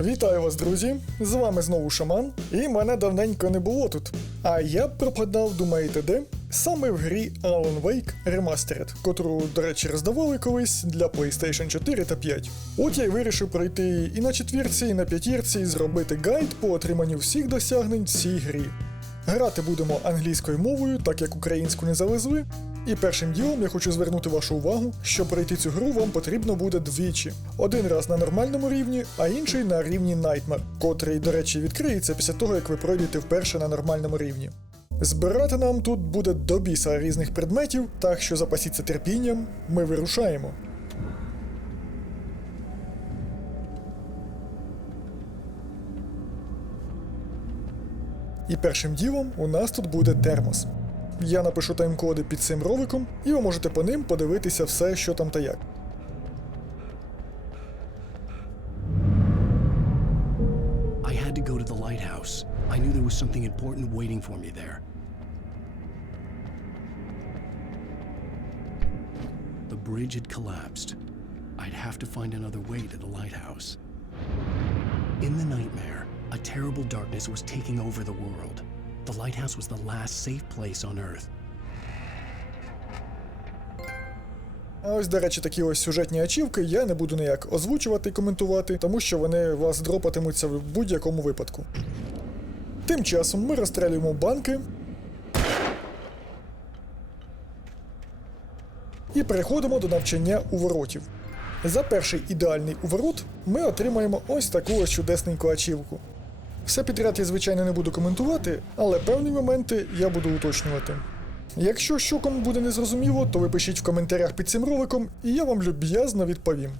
Вітаю вас, друзі! З вами знову Шаман, і мене давненько не було тут. А я пропадав, думаєте, де? Саме в грі Alan Wake Remastered, котру, до речі, роздавали колись для PlayStation 4 та 5. От я й вирішив пройти і на четвірці, і на п'ятірці, і зробити гайд по отриманню всіх досягнень в цій грі. Грати будемо англійською мовою, так як українську не завезли. І першим ділом я хочу звернути вашу увагу, що пройти цю гру вам потрібно буде двічі. Один раз на нормальному рівні, а інший на рівні Nightmare, котрий, до речі, відкриється після того, як ви пройдете вперше на нормальному рівні. Збирати нам тут буде до біса різних предметів, так що запасіться терпінням, ми вирушаємо. І першим ділом у нас тут буде Термос. Я напишу таймкоди під цим роликом, і ви можете по ним подивитися все, що там та як. I had to go to the lighthouse. I knew there was something important waiting for me there. The bridge had collapsed. I'd have to find another way to the lighthouse. In the nightmare, a terrible darkness was taking over the world. The lighthouse was the last safe place on Earth. А ось, до речі, такі ось сюжетні ачівки я не буду ніяк озвучувати і коментувати, тому що вони вас дропатимуться в будь-якому випадку. Тим часом ми розстрілюємо банки і переходимо до навчання уворотів. За перший ідеальний уворот ми отримаємо ось таку ось чудесненьку ачівку. Все підряд я, звичайно, не буду коментувати, але певні моменти я буду уточнювати. Якщо що кому буде незрозуміло, то ви пишіть в коментарях під цим роликом, і я вам люб'язно відповім.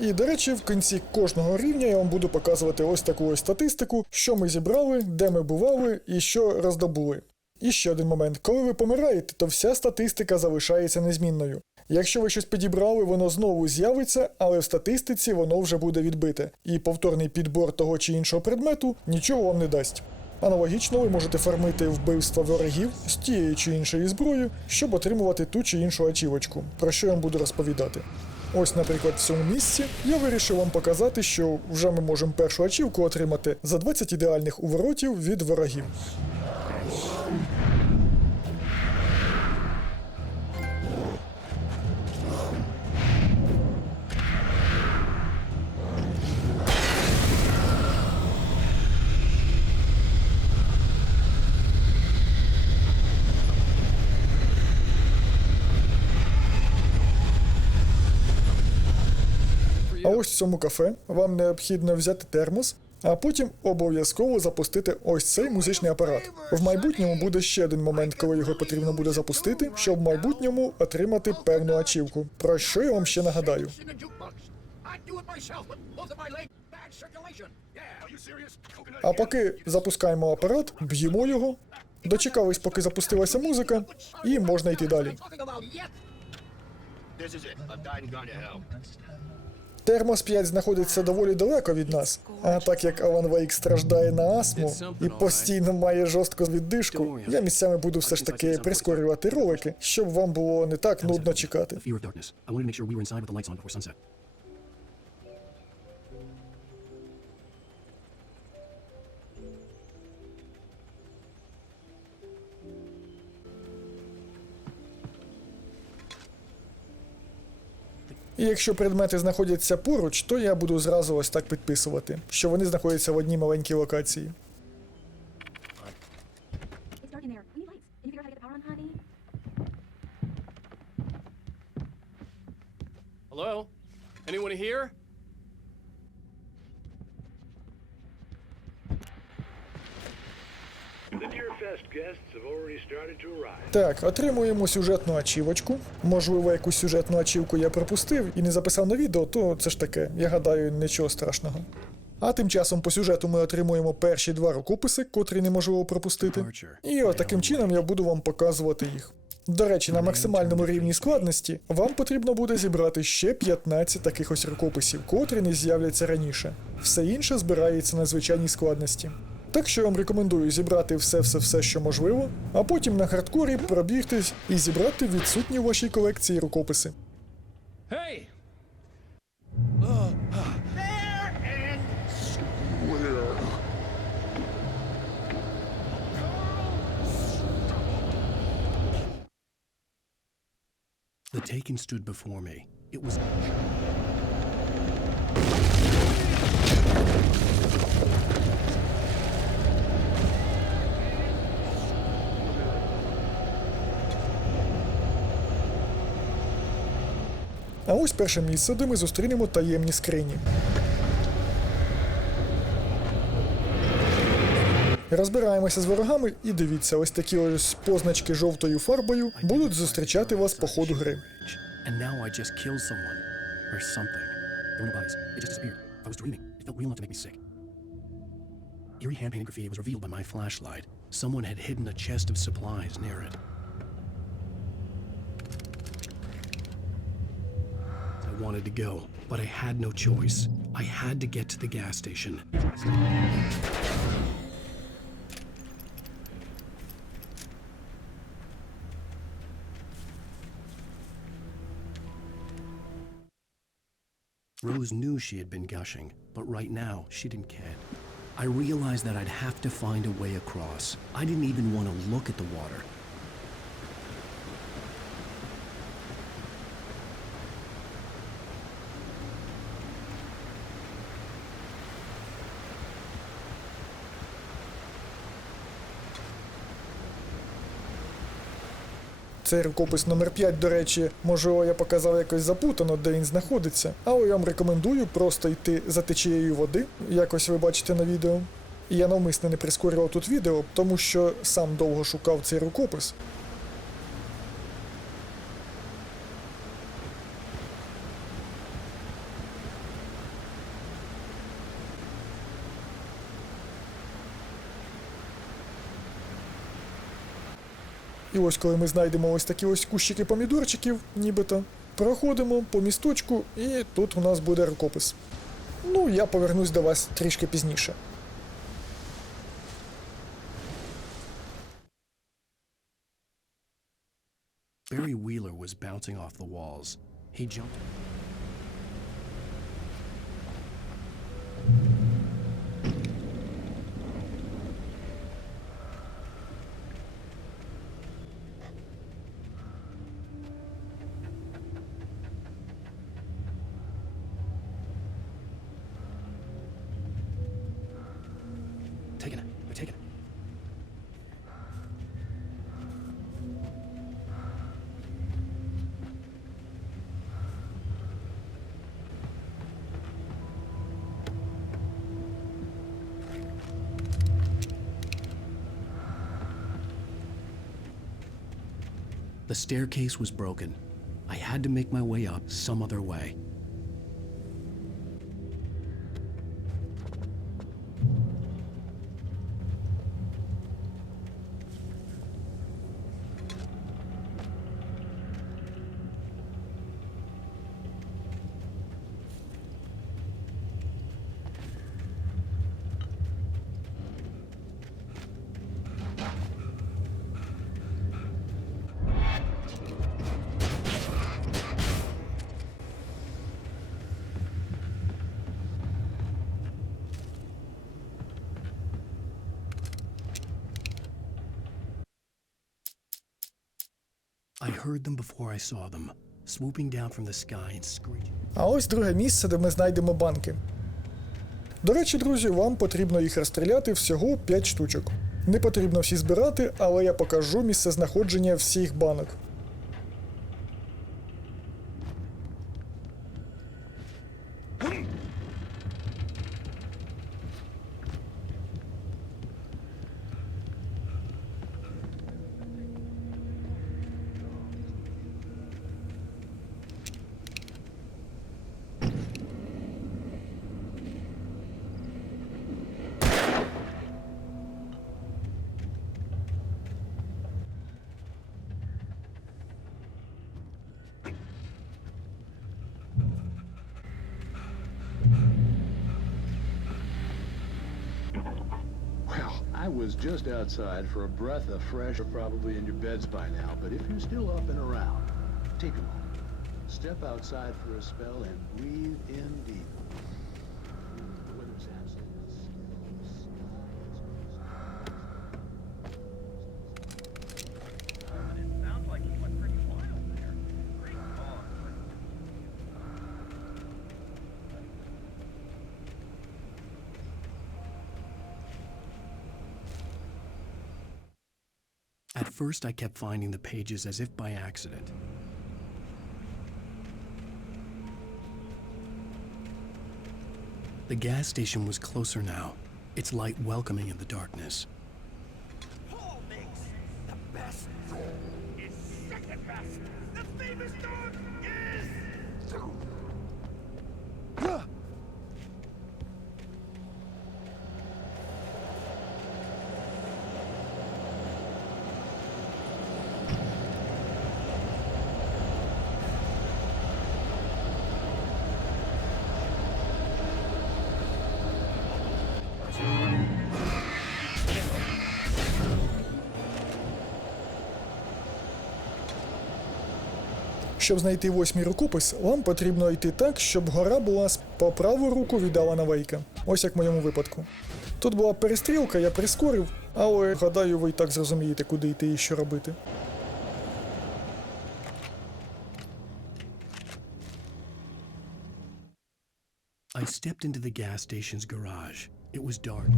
І, до речі, в кінці кожного рівня я вам буду показувати ось таку ось статистику, що ми зібрали, де ми бували і що роздобули. І ще один момент. Коли ви помираєте, то вся статистика залишається незмінною. Якщо ви щось підібрали, воно знову з'явиться, але в статистиці воно вже буде відбите. І повторний підбор того чи іншого предмету нічого вам не дасть. Аналогічно ви можете фармити вбивства ворогів з тієї чи іншої зброї, щоб отримувати ту чи іншу ачівочку, про що я вам буду розповідати. Ось, наприклад, в цьому місці я вирішив вам показати, що вже ми можемо першу ачівку отримати за 20 ідеальних уворотів від ворогів. А ось в цьому кафе вам необхідно взяти термос, а потім обов'язково запустити ось цей музичний апарат. В майбутньому буде ще один момент, коли його потрібно буде запустити, щоб в майбутньому отримати певну ачівку, про що я вам ще нагадаю. А поки запускаємо апарат, б'ємо його, дочекались, поки запустилася музика, і можна йти далі. Термос 5 знаходиться доволі далеко від нас, а так як Alan Wake страждає на астму і постійно має жорстку віддишку, я місцями буду все ж таки прискорювати ролики, щоб вам було не так нудно чекати. І якщо предмети знаходяться поруч, то я буду зразу ось так підписувати, що вони знаходяться в одній маленькій локації. Hello? Anyone here? Так, отримуємо сюжетну ачівочку. Можливо, якусь сюжетну ачівку я пропустив і не записав на відео, то це ж таке, я гадаю, нічого страшного. А тим часом по сюжету ми отримуємо перші два рукописи, котрі неможливо пропустити. І от таким чином я буду вам показувати їх. До речі, на максимальному рівні складності вам потрібно буде зібрати ще 15 таких ось рукописів, котрі не з'являться раніше. Все інше збирається на звичайній складності. Так що я вам рекомендую зібрати все, що можливо, а потім на хардкорі пробігтись і зібрати відсутні в вашій колекції рукописи. Hey! The Taken stood before me. It was... А ось перше місце, де ми зустрінемо таємні скрині. Розбираємося з ворогами і дивіться, ось такі ось позначки жовтою фарбою будуть зустрічати вас по ходу гри. And now I just killed someone. Or something. There were no bodies. It just disappeared. I was dreaming. It felt real enough to make me sick. Eerie hand-painted graffiti was revealed by my flashlight. Someone had hidden a chest of supplies near it. I wanted to go, but I had no choice. I had to get to the gas station. Rose knew she had been gushing, but right now, she didn't care. I realized that I'd have to find a way across. I didn't even want to look at the water. Цей рукопис номер 5, до речі, можливо, я показав якось запутано, де він знаходиться, але я вам рекомендую просто йти за течією води, якось ви бачите на відео. І я навмисно не прискорював тут відео, тому що сам довго шукав цей рукопис. І ось коли ми знайдемо ось такі ось кущики помідорчиків, нібито, проходимо по місточку, і тут у нас буде рукопис. Ну, я повернусь до вас трішки пізніше. Barry Wheeler was bouncing off the walls. He jumped. Taking it. They're taking it. The staircase was broken. I had to make my way up some other way. I heard them before I saw them, swooping down from the sky and screeching. А ось друге місце, де ми знайдемо банки. До речі, друзі, вам потрібно їх розстріляти всього 5 штучок. Не потрібно всі збирати, але я покажу місцезнаходження всіх банок. I was just outside for a breath of fresh air, probably in your beds by now, but if you're still up and around, take a moment. Step outside for a spell and breathe in deep. The weather's absolutely It sounds like he went pretty wild there. Great cause, but At first, I kept finding the pages as if by accident. The gas station was closer now, its light welcoming in the darkness. Paul makes the best dog is second best. The famous dog is... Щоб знайти 8-й рукопис, вам потрібно йти так, щоб гора була по праву руку від Алана Вейка. Ось як в моєму випадку. Тут була перестрілка, я прискорив, але гадаю, ви і так зрозумієте, куди йти і що робити. I stepped into the gas station's garage. It was dark.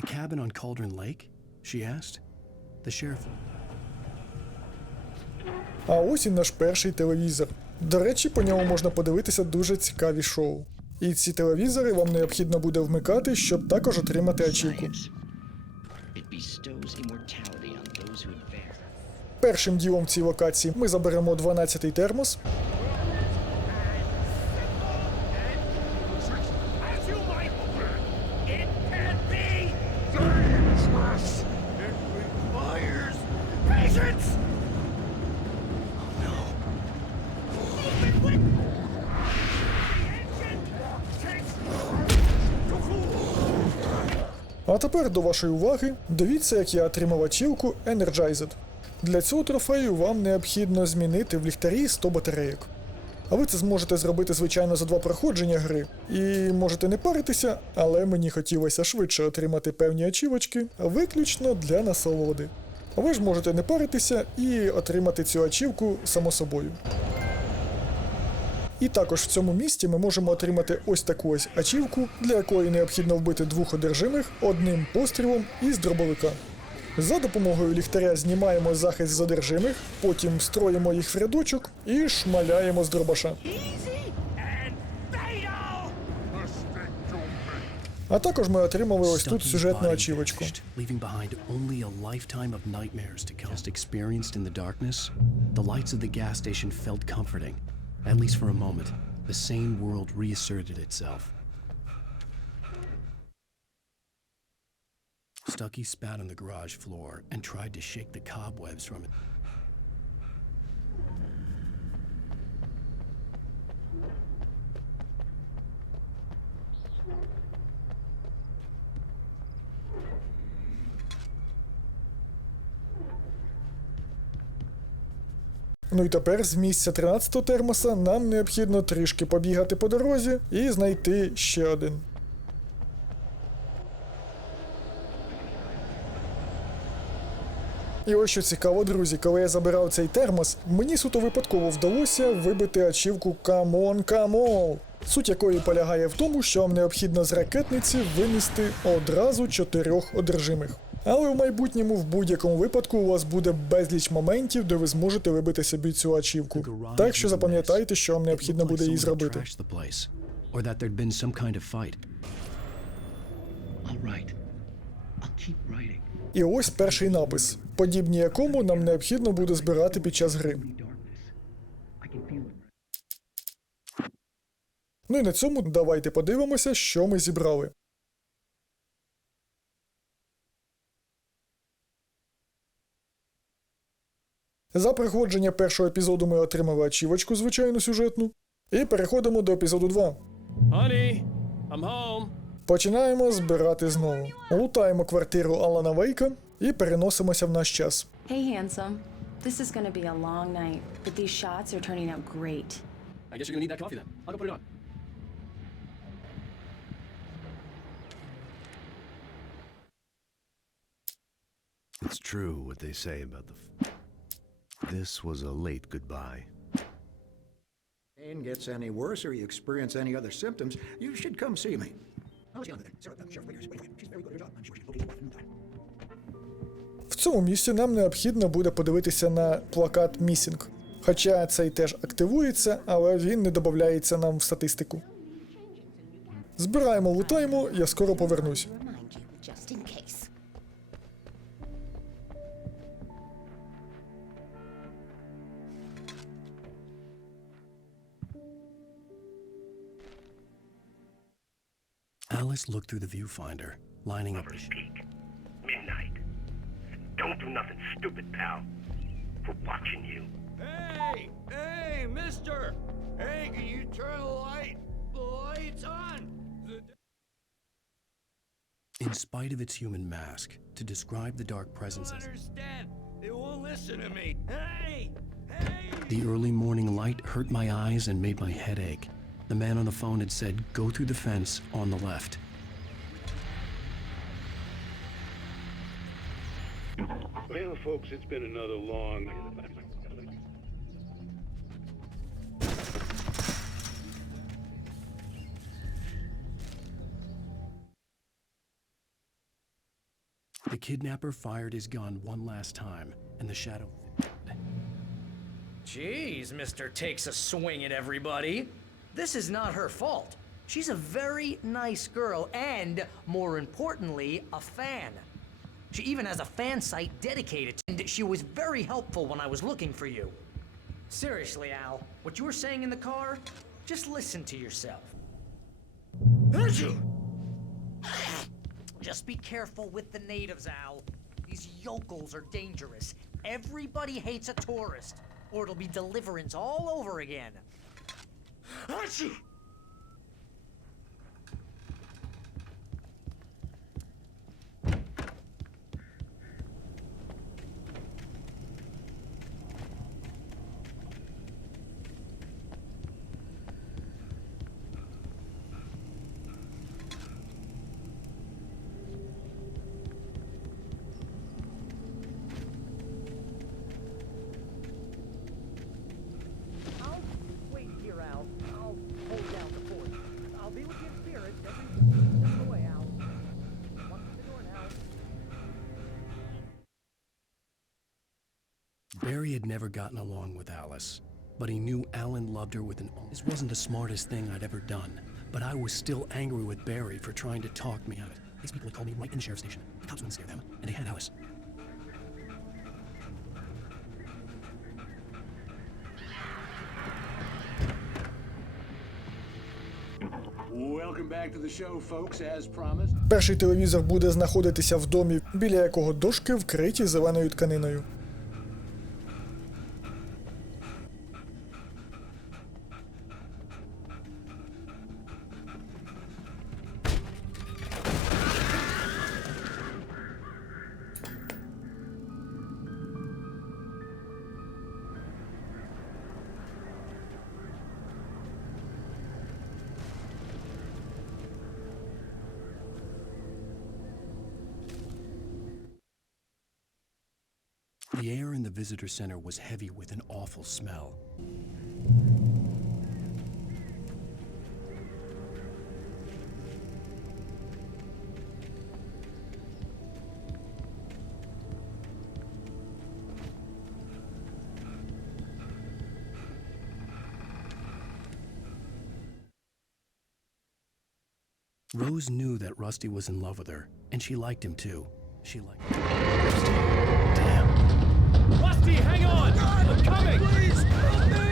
The cabin on Cauldron Lake? She asked. The sheriff. А ось і наш перший телевізор. До речі, по ньому можна подивитися дуже цікаві шоу. І ці телевізори вам необхідно буде вмикати, щоб також отримати ачівку. Першим ділом в цій локації ми заберемо 12-й термос. As you might learn, it can't be dangerous. It requires patience. Oh no. Move it quick. The engine takes to cool. А тепер до вашої уваги, дивіться, як я отримав ачівку Energized. Для цього трофею вам необхідно змінити в ліхтарі 100 батарейок. А ви це зможете зробити, звичайно, за 2 проходження гри. І можете не паритися, але мені хотілося швидше отримати певні ачівочки, виключно для насолоди. А ви ж можете не паритися і отримати цю ачівку само собою. І також в цьому місці ми можемо отримати ось таку ось ачівку, для якої необхідно вбити 2 одержимих одним пострілом із дробовика. За допомогою ліхтаря знімаємо захист з одержимих, потім встроїмо їх в рядочок і шмаляємо з дробаша. Easy and fatal. А також ми отримали ось тут Stucky's сюжетну body ачівочку. vanished, leaving behind only a lifetime of nightmares to kill. Experienced in the darkness, the lights of the gas station felt comforting. At least for a moment, the sane world reasserted itself. Stucky spat on the garage floor and tried to shake the cobwebs from it. Ну і тепер з місця 13-го термоса нам необхідно трішки побігати по дорозі і знайти ще один. І ось що цікаво, друзі, коли я забирав цей термос, мені суто випадково вдалося вибити ачівку Come on, come on, суть якої полягає в тому, що вам необхідно з ракетниці винести одразу 4 одержимих. Але в майбутньому в будь-якому випадку у вас буде безліч моментів, де ви зможете вибити собі цю ачівку. Так що запам'ятайте, що вам необхідно буде її зробити. or that there'd been some kind of fight. I'll write. I'll keep writing. І ось перший напис, подібні якому нам необхідно буде збирати під час гри. Ну і на цьому давайте подивимося, що ми зібрали. За проходження першого епізоду ми отримали ачівочку, звичайну сюжетну. І переходимо до епізоду 2. Honey, I'm home. Починаємо збирати знову. Лутаємо квартиру Алана Вейка і переносимося в наш час. Hey, handsome. This is gonna be a long night, but these shots are turning out great. I guess you're gonna need that coffee then. I'll go put it on. It's true what they say about the... This was a late goodbye. Pain gets any worse or you experience any other symptoms, you should come see me. В цьому місці нам необхідно буде подивитися на плакат Missing. Хоча цей теж активується, але він не додається нам в статистику. Збираємо, лутаємо, я скоро повернусь. Remind you, just in case. Alice looked through the viewfinder, lining up the Peak. Midnight. Don't do nothing stupid, pal. We're watching you. Hey! Hey, mister! Hey, can you turn the light? The light's on! In spite of its human mask, to describe the dark presence as Understand? They won't listen to me. Hey! Hey! the early morning light hurt my eyes and made my head ache. The man on the phone had said, go through the fence on the left. Well, folks, it's been another long... The kidnapper fired his gun one last time, and the shadow... Jeez, Mr. Takes a swing at everybody. This is not her fault. She's a very nice girl and, more importantly, a fan. She even has a fan site dedicated to and she was very helpful when I was looking for you. Seriously, Al, what you were saying in the car, just listen to yourself. Just be careful with the natives, Al. These yokels are dangerous. Everybody hates a tourist, or it'll be deliverance all over again. Achoo! I'll wait here, Al. I'll hold down the fort. I'll be with you in spirit every step of the way, Al. Walk through the door now. Barry had never gotten along with Alice, but he knew Alan loved her with an... This wasn't the smartest thing I'd ever done, but I was still angry with Barry for trying to talk me out of it. These people had called me right in the sheriff's station. The cops wouldn't scare them, and they had Alice. Welcome back to the show, folks, as promised. Перший телевізор буде знаходитися в домі, біля якого дошки вкриті зеленою тканиною. The air in the visitor center was heavy with an awful smell. Rose knew that Rusty was in love with her, and she liked him too. She liked him. Damn. Rusty, hang on! I'm coming! Please, help me!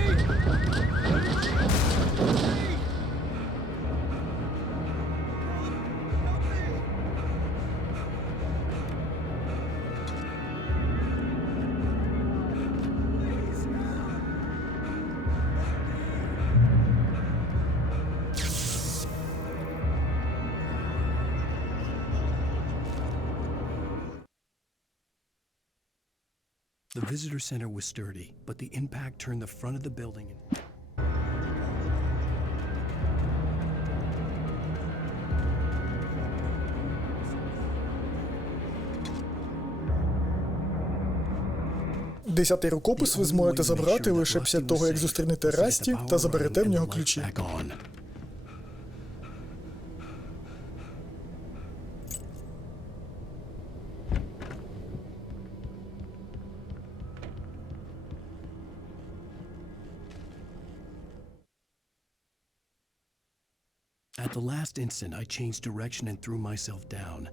The visitor center was sturdy, but the impact turned the front of the building. Десятий рукопис ви зможете забрати лише після того, як зустрінете Расті та заберете в нього ключі. At the last instant, I changed direction and threw myself down.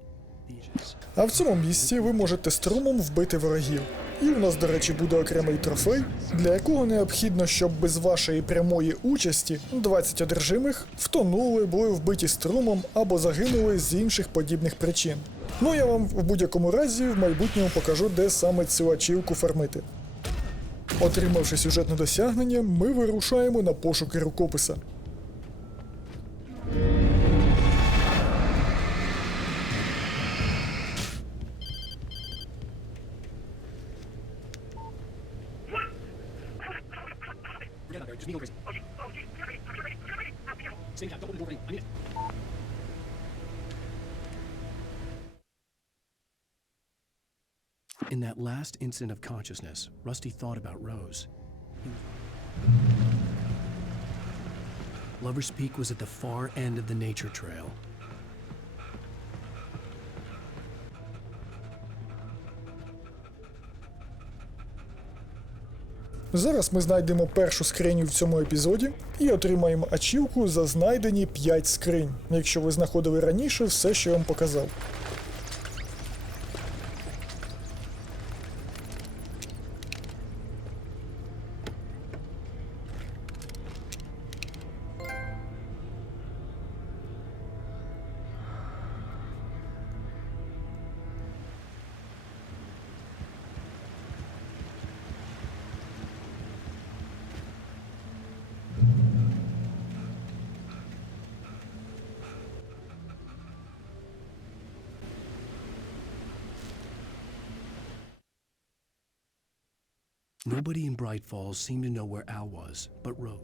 А в цьому місці ви можете струмом вбити ворогів. І у нас, до речі, буде окремий трофей, для якого необхідно, щоб без вашої прямої участі 20 одержимих втонули, були вбиті струмом або загинули з інших подібних причин. Ну я вам в будь-якому разі в майбутньому покажу, де саме цю ачівку фармити. Отримавши сюжетне досягнення, ми вирушаємо на пошуки рукописа. Just me go crazy. Same cap, don't open the door for me. I need it. In that last instant of consciousness, Rusty thought about Rose. Lover's Peak was at the far end of the nature trail. Зараз ми знайдемо першу скриню в цьому епізоді і отримаємо ачівку за знайдені 5 скринь, якщо ви знаходили раніше все, що я вам показав. Nobody in Bright Falls seemed to know where Al was, but Rose.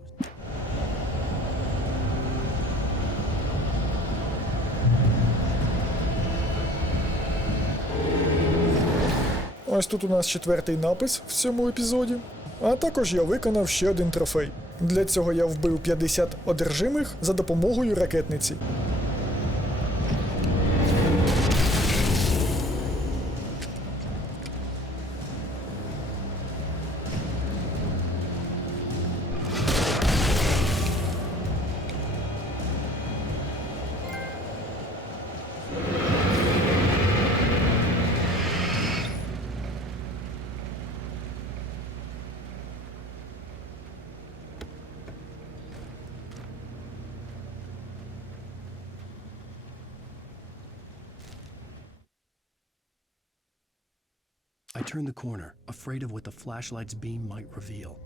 Ось тут у нас 4-й напис в цьому епізоді. А також я виконав ще один трофей. Для цього я вбив 50 одержимих за допомогою ракетниці. I turned the corner, afraid of what the flashlight's beam might reveal.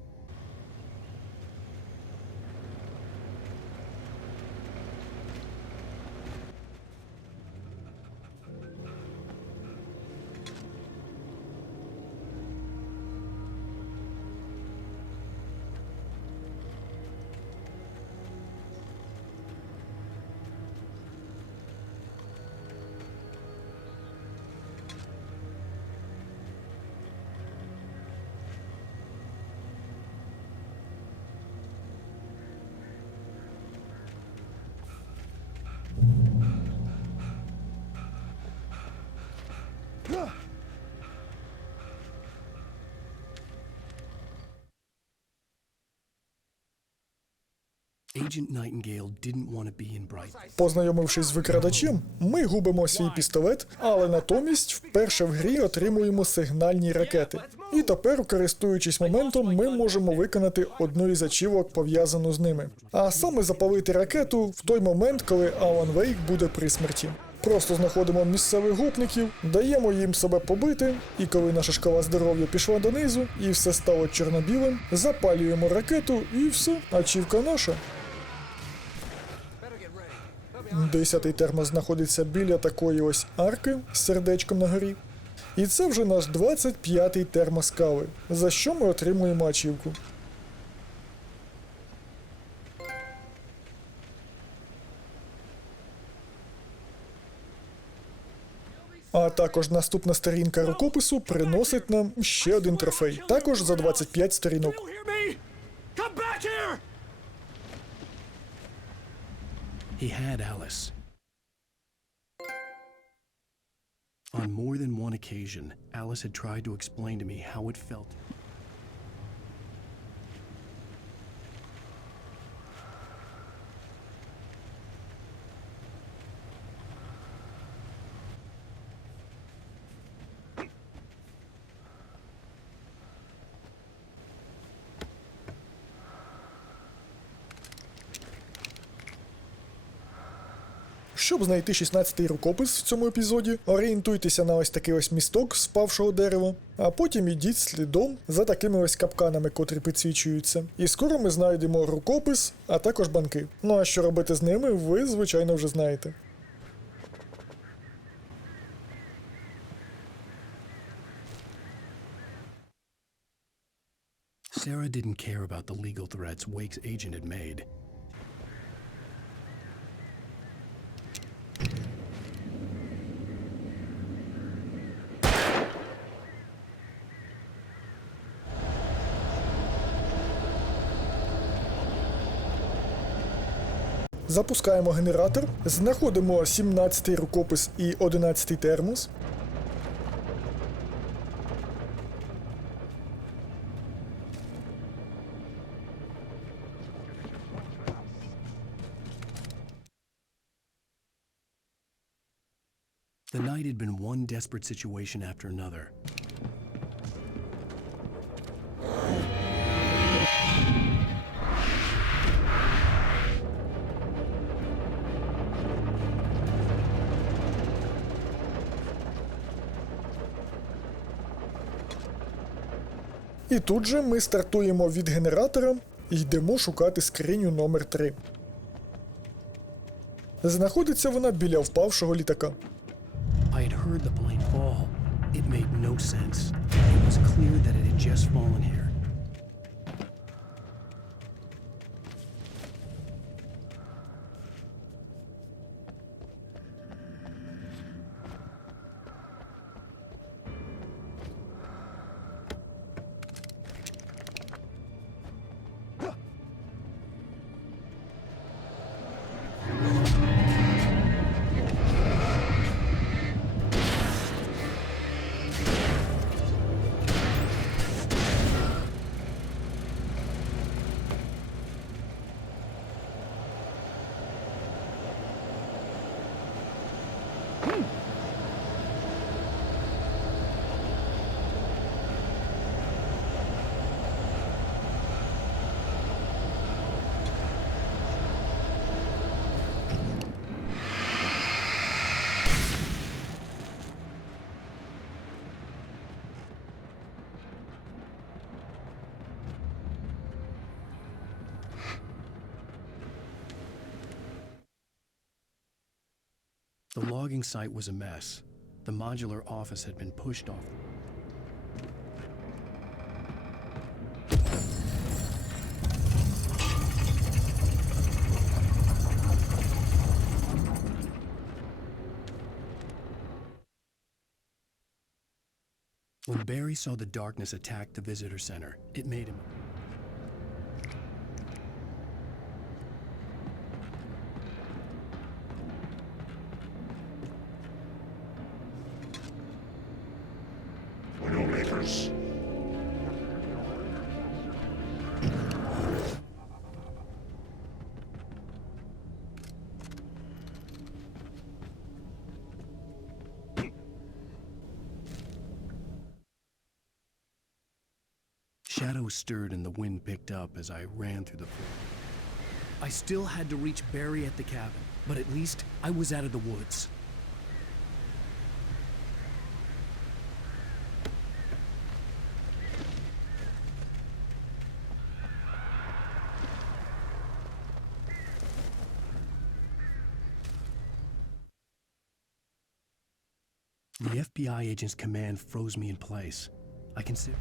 Agent Nightingale didn't want to be in Bright. Познайомившись з викрадачем, ми губимо свій пістолет, але натомість вперше в грі отримуємо сигнальні ракети. І тепер, користуючись моментом, ми можемо виконати одну із ачівок, пов'язану з ними. А саме запалити ракету в той момент, коли Алан Вейк буде при смерті. Просто знаходимо місцевих гопників, даємо їм себе побити, і коли наша шкала здоров'я пішла донизу, і все стало чорно-білим, запалюємо ракету, і все, ачівка наша. 10-й термос знаходиться біля такої ось арки з сердечком на горі. І це вже наш 25-й термос кави, за що ми отримуємо ачівку. А також наступна сторінка рукопису приносить нам ще один трофей, також за 25 сторінок. Come back here! He had Alice. On more than one occasion, Alice had tried to explain to me how it felt. Щоб знайти 16-й рукопис в цьому епізоді, орієнтуйтеся на ось такий ось місток з впавшого дерева, а потім ідіть слідом за такими ось капканами, котрі підсвічуються. І скоро ми знайдемо рукопис, а також банки. Ну а що робити з ними, ви, звичайно, вже знаєте. Sarah didn't care about the legal threats Wake's agent had made. Запускаємо генератор, знаходимо 17-й рукопис і 11-й термос. The night had been one desperate situation after another. І тут же ми стартуємо від генератора і йдемо шукати скриню номер 3. Знаходиться вона біля впавшого літака. I had heard the plane fall. It made no sense. It was clear that it had just fallen here. The logging site was a mess. The modular office had been pushed off. When Barry saw the darkness attack the visitor center, it made him... Widowmakers. shadows stirred and the wind picked up as I ran through the floor. I still had to reach Barry at the cabin, but at least I was out of the woods. The FBI agent's command froze me in place. I consider...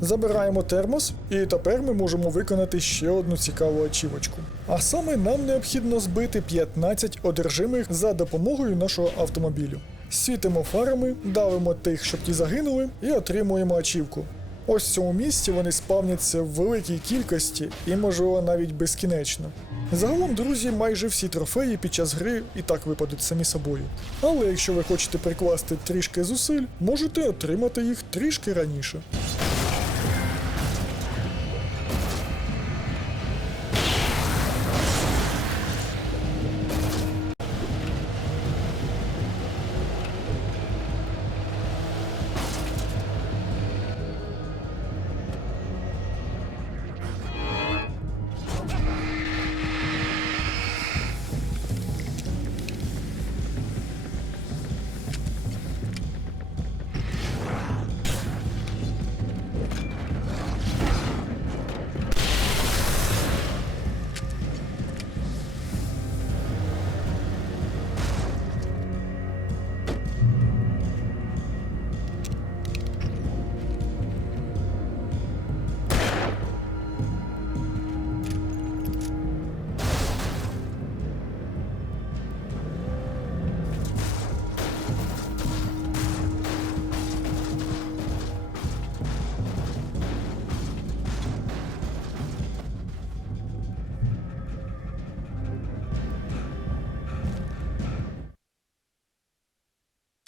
Забираємо термос, і тепер ми можемо виконати ще одну цікаву ачівочку. А саме нам необхідно збити 15 одержимих за допомогою нашого автомобілю. Світимо фарами, давимо тих, щоб ті загинули, і отримуємо ачівку. Ось в цьому місці вони спавняться в великій кількості і, можливо, навіть безкінечно. Загалом, друзі, майже всі трофеї під час гри і так випадуть самі собою. Але якщо ви хочете прикласти трішки зусиль, можете отримати їх трішки раніше.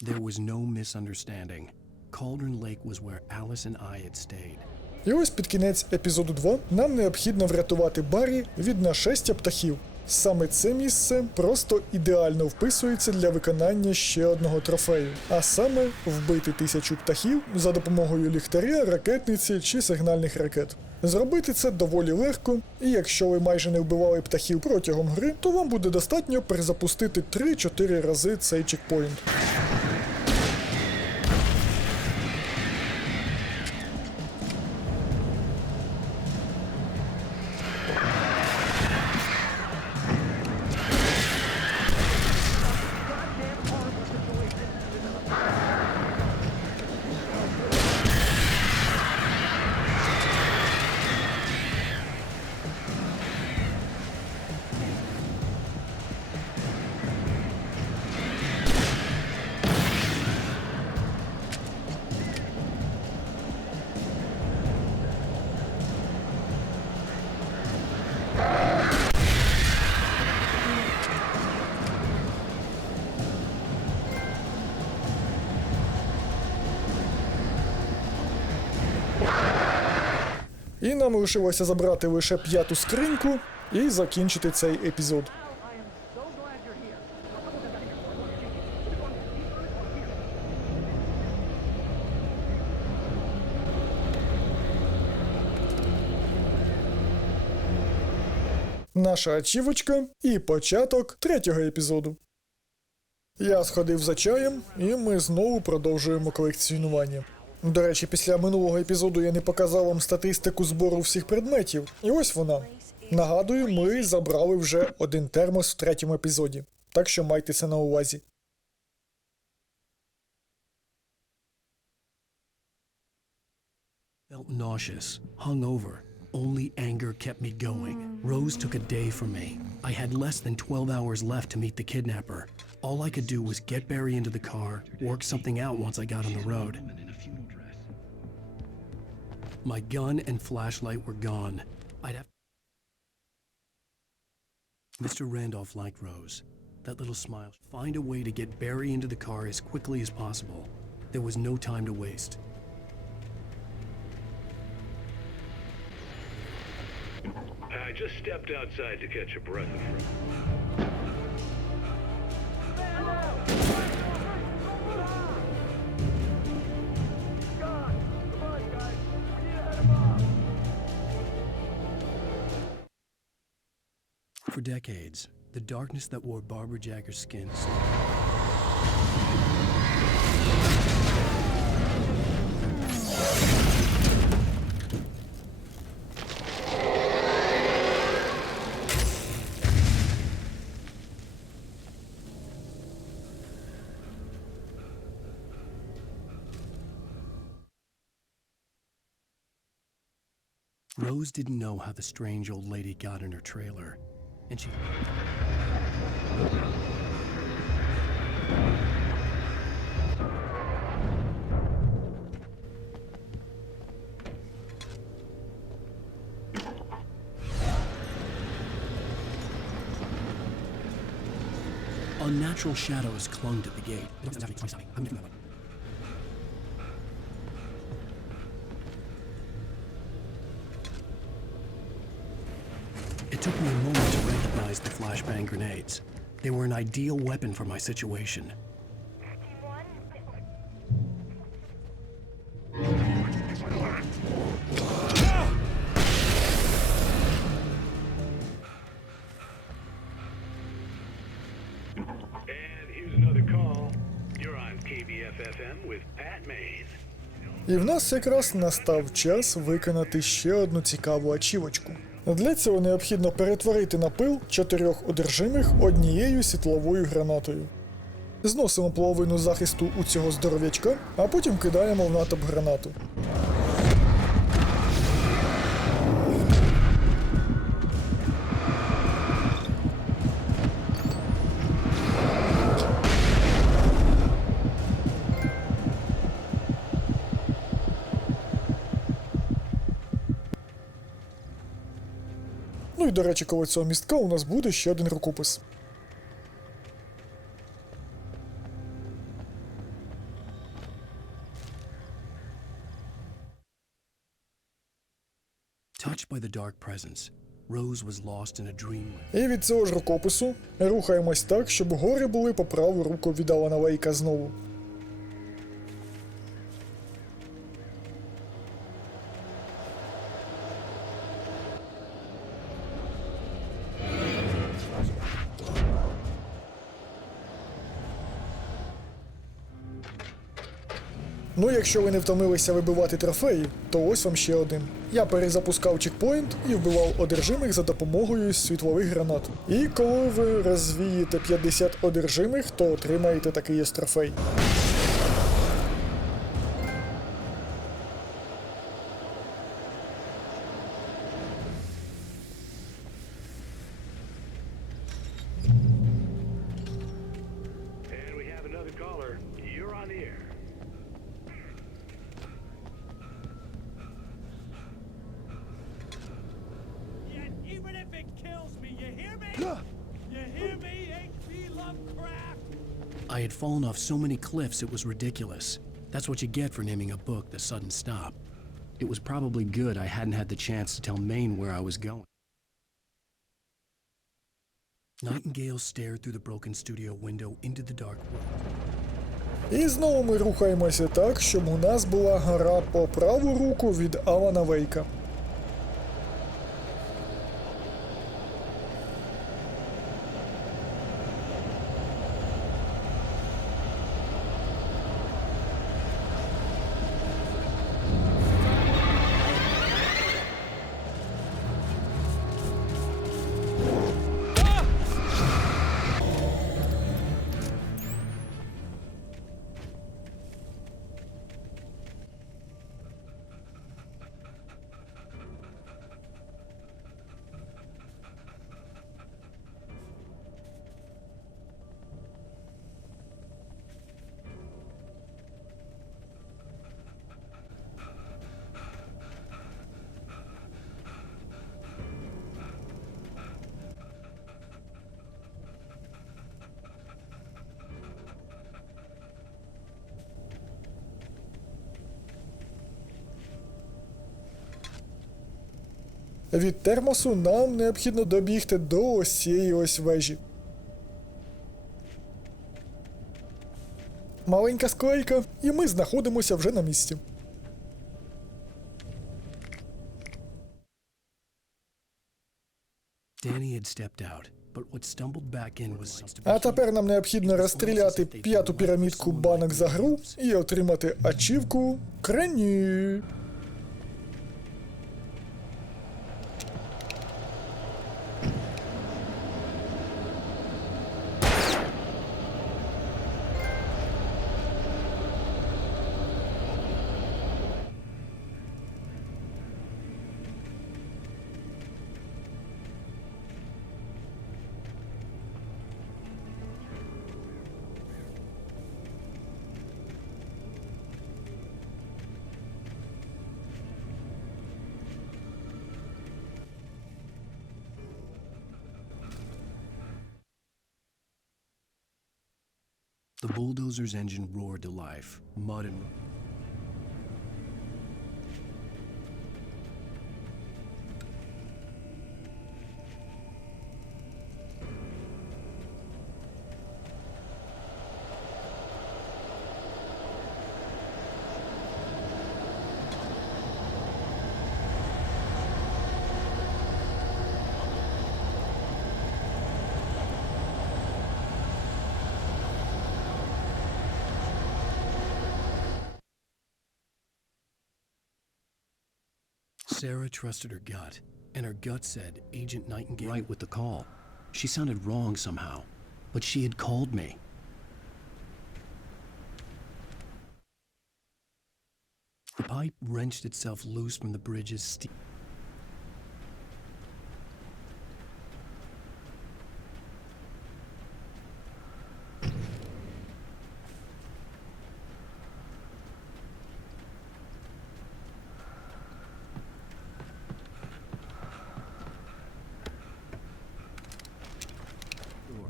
There was no misunderstanding. Cauldron Lake was where Alice and I had stayed. І ось під кінець епізоду 2 нам необхідно врятувати Баррі від нашестя птахів. Саме це місце просто ідеально вписується для виконання ще одного трофею, а саме вбити 1000 птахів за допомогою ліхтаря, ракетниці чи сигнальних ракет. Зробити це доволі легко, і якщо ви майже не вбивали птахів протягом гри, то вам буде достатньо перезапустити 3-4 рази цей чекпоінт. І нам лишилося забрати лише 5-ту скриньку і закінчити цей епізод. Наша ачівочка і початок 3-го епізоду. Я сходив за чаєм, і ми знову продовжуємо колекціонування. До речі, після минулого епізоду я не показав вам статистику збору всіх предметів. І ось вона. Нагадую, ми забрали вже 1 термос в 3-му епізоді. Так що майте це на увазі. Felt nauseous, hungover. Only anger kept me going. Rose took a day from me. I had less than 12 hours left to meet the kidnapper. All I could do was get Barry into the car, work something out once I got on the road. My gun and flashlight were gone. I'd have... Mr. Randolph liked Rose. That little smile. Find a way to get Barry into the car as quickly as possible. There was no time to waste. Just stepped outside to catch a breath of fresh. For decades, the darkness that wore Barbara Jagger's skin Rose didn't know how the strange old lady got in her trailer, and she... Unnatural shadows clung to the gate. It took me a moment to recognize the flashbang grenades. They were an ideal weapon for my situation. And here's another call. You're on KBF-FM with Pat Main. І в нас якраз настав час виконати ще одну цікаву ачівочку. Для цього необхідно перетворити на пил 4 одержимих однією світловою гранатою. Зносимо половину захисту у цього здоров'ячка, а потім кидаємо в натовп гранату. Ну і, до речі, коло цього містка у нас буде ще один рукопис. Touched by the dark presence, Rose was lost in a dream. І від цього ж рукопису рухаємось так, щоб гори були по праву руку від Алана Вейка знову. Ну, якщо ви не втомилися вибивати трофеї, то ось вам ще один. Я перезапускав чекпоінт і вбивав одержимих за допомогою світлових гранат. І коли ви розвієте 50 одержимих, то отримаєте такий ось трофей. And we have another caller. You're on the air. Even if it kills me, you hear me? You hear me, H.P. Lovecraft? I had fallen off so many cliffs it was ridiculous. That's what you get for naming a book The Sudden Stop. It was probably good I hadn't had the chance to tell Maine where I was going. Nightingale stared through the broken studio window into the dark world. І знову ми рухаємося так, щоб у нас була гора по праву руку від Алана Вейка. Від Термосу нам необхідно добігти до ось цієї ось вежі. Маленька склейка, і ми знаходимося вже на місці. Danny had stepped out, but what stumbled back in was... А тепер нам необхідно розстріляти 5-ту пірамідку банок за гру і отримати ачівку Carny. The bulldozer's engine roared to life. Mud and... Sarah trusted her gut, and her gut said Agent Nightingale right with the call. She sounded wrong somehow, but she had called me. The pipe wrenched itself loose from the bridge's steel.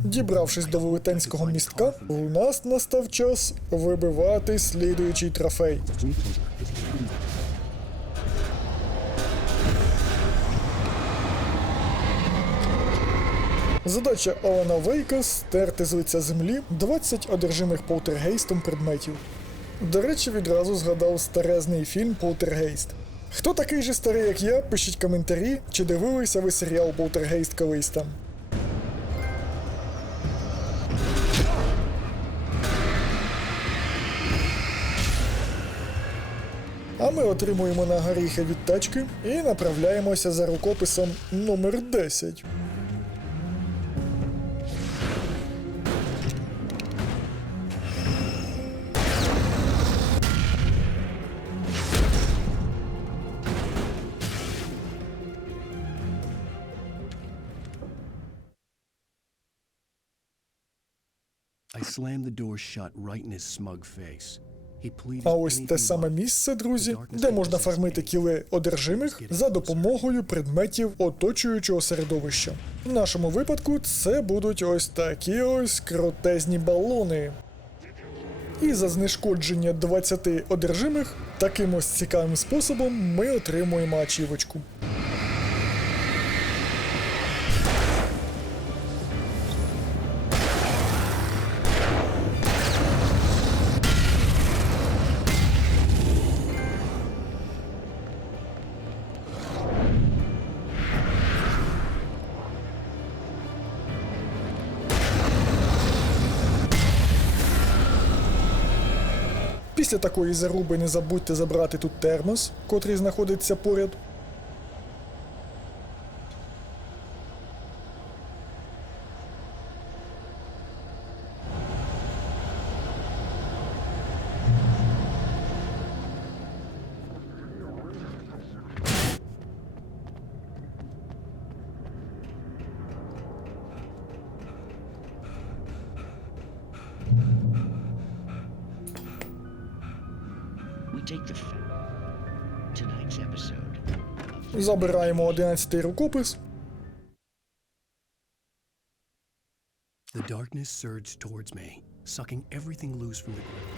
Дібравшись до велетенського містка, у нас настав час вибивати слідуючий трофей. Задача Алана Вейка – стерти з лиця землі 20 одержимих полтергейстом предметів. До речі, відразу згадав старезний фільм «Полтергейст». Хто такий же старий, як я, пишіть коментарі, чи дивилися ви серіал «Полтергейст» колись там. А ми отримуємо на горіхи від тачки і направляємося за рукописом номер 10. I slammed the door shut right in his smug face. А ось те саме місце, друзі, де можна фармити кіли одержимих за допомогою предметів оточуючого середовища. В нашому випадку це будуть ось такі ось крутезні балони. І за знешкодження 20 одержимих, таким ось цікавим способом ми отримуємо ачівочку. Після такої заруби не забудьте забрати тут термос, котрий знаходиться поряд. Забираємо 11-й рукопис.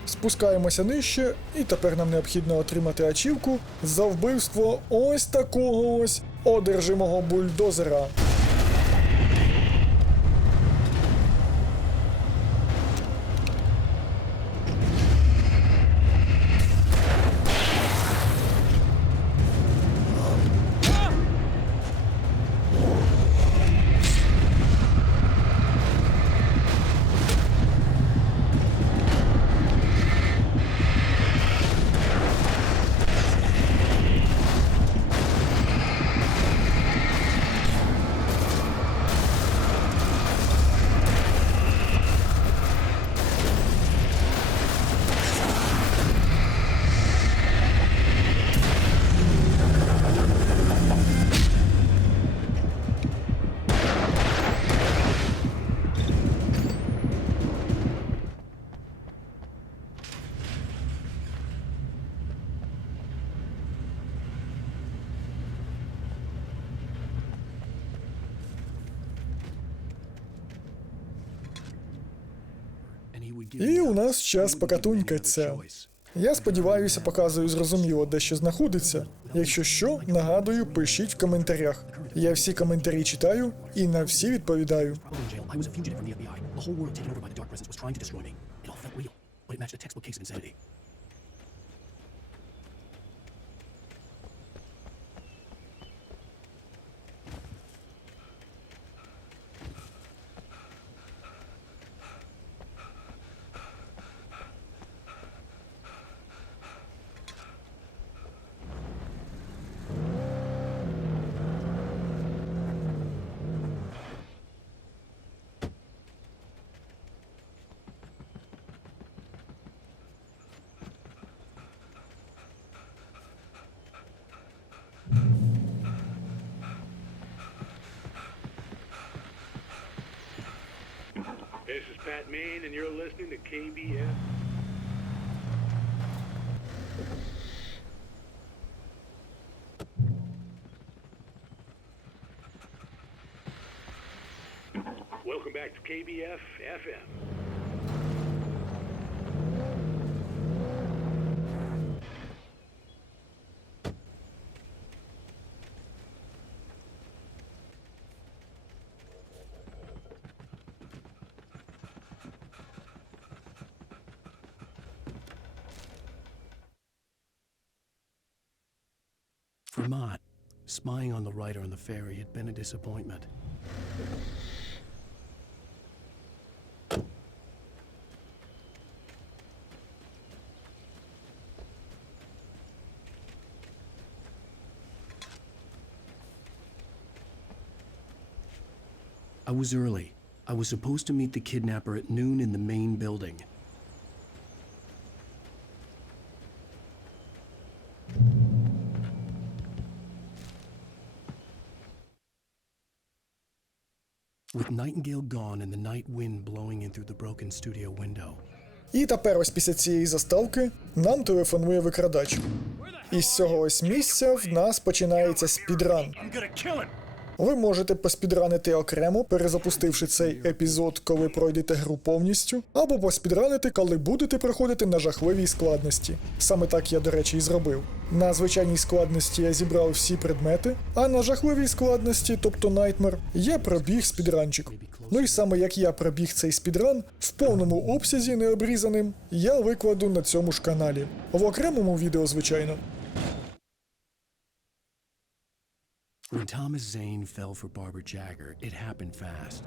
Спускаємося нижче, і тепер нам необхідно отримати ачівку за вбивство ось такого ось одержимого бульдозера. І у нас час покатунькаться. Я сподіваюся, показую зрозуміло, де що знаходиться. Якщо що, нагадую, пишіть в коментарях. Я всі коментарі читаю і на всі відповідаю. This is Pat Main, and you're listening to KBF. Welcome back to KBF-FM. For Mott, spying on the writer on the ferry had been a disappointment. I was early. I was supposed to meet the kidnapper at noon in the main building. With Nightingale gone and the night wind blowing in through the broken studio window. І тепер ось після цієї заставки нам телефонує викрадач. І з цього ось місця в нас починається спідран. I'm gonna kill him! Ви можете поспідранити окремо, перезапустивши цей епізод, коли пройдете гру повністю, або поспідранити, коли будете проходити на жахливій складності. Саме так я, до речі, і зробив. На звичайній складності я зібрав всі предмети, а на жахливій складності, тобто Nightmare, я пробіг спідранчик. Ну і саме як я пробіг цей спідран, в повному обсязі необрізаним, я викладу на цьому ж каналі. В окремому відео, звичайно. When Thomas Zane fell for Barbara Jagger, it happened fast.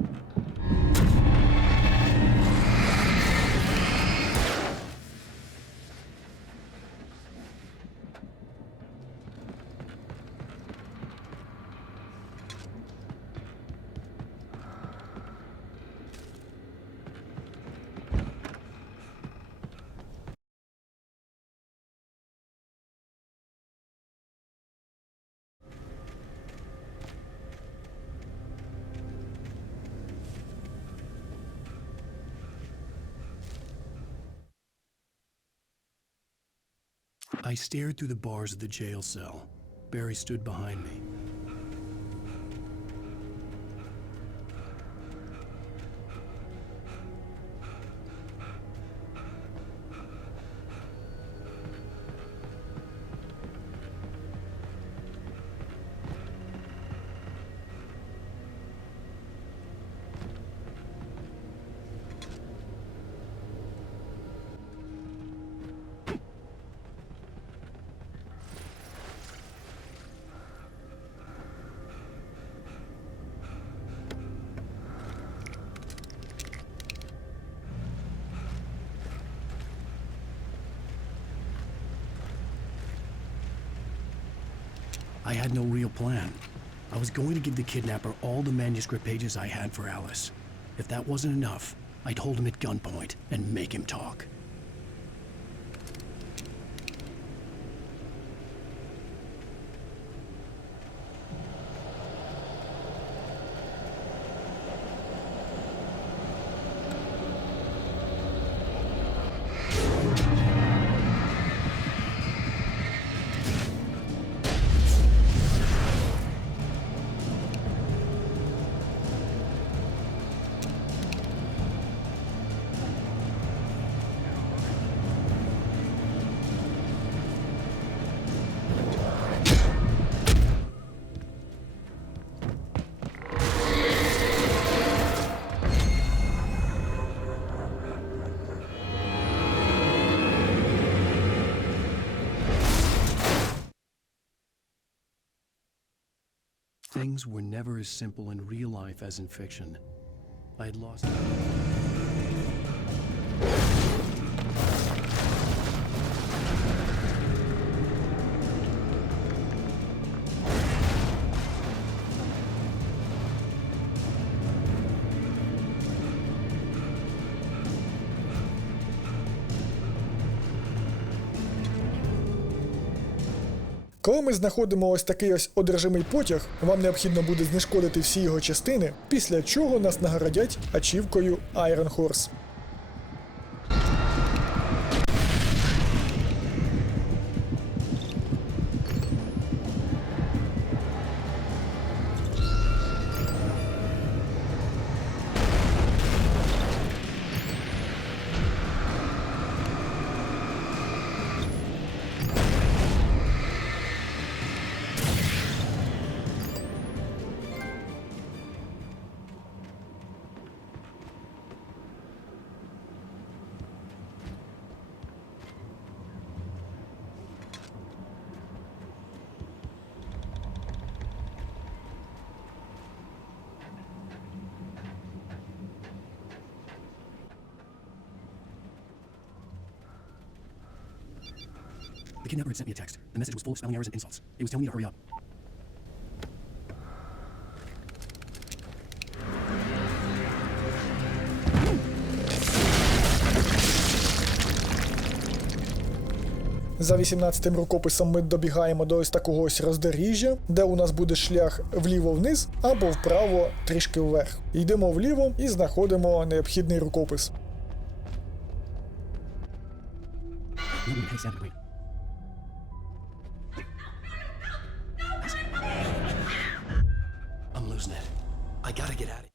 I stared through the bars of the jail cell. Barry stood behind me. I had no real plan. I was going to give the kidnapper all the manuscript pages I had for Alice. If that wasn't enough, I'd hold him at gunpoint and make him talk. Things were never as simple in real life as in fiction. I had lost... Коли ми знаходимо ось такий ось одержимий потяг, вам необхідно буде знешкодити всі його частини, після чого нас нагородять ачівкою Iron Horse. The kidnapper had sent me a text. The message was full of spelling errors and insults. It was telling me to hurry up. За 18-м рукописом ми добігаємо до ось такого ось роздоріжжя, де у нас буде шлях вліво-вниз або вправо трішки вверх. Йдемо вліво і знаходимо необхідний рукопис. I'm losing it. I gotta get out of here.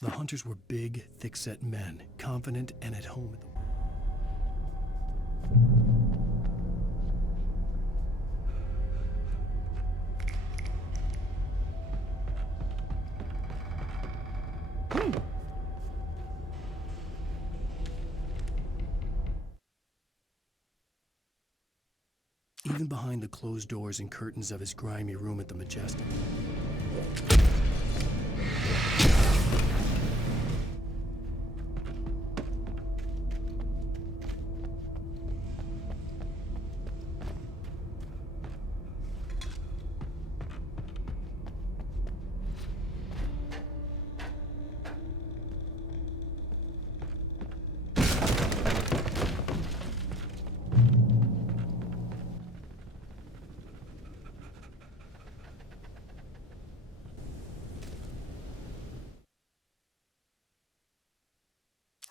The hunters were big, thick-set men, confident and at home at the... Even behind the closed doors and curtains of his grimy room at the Majestic.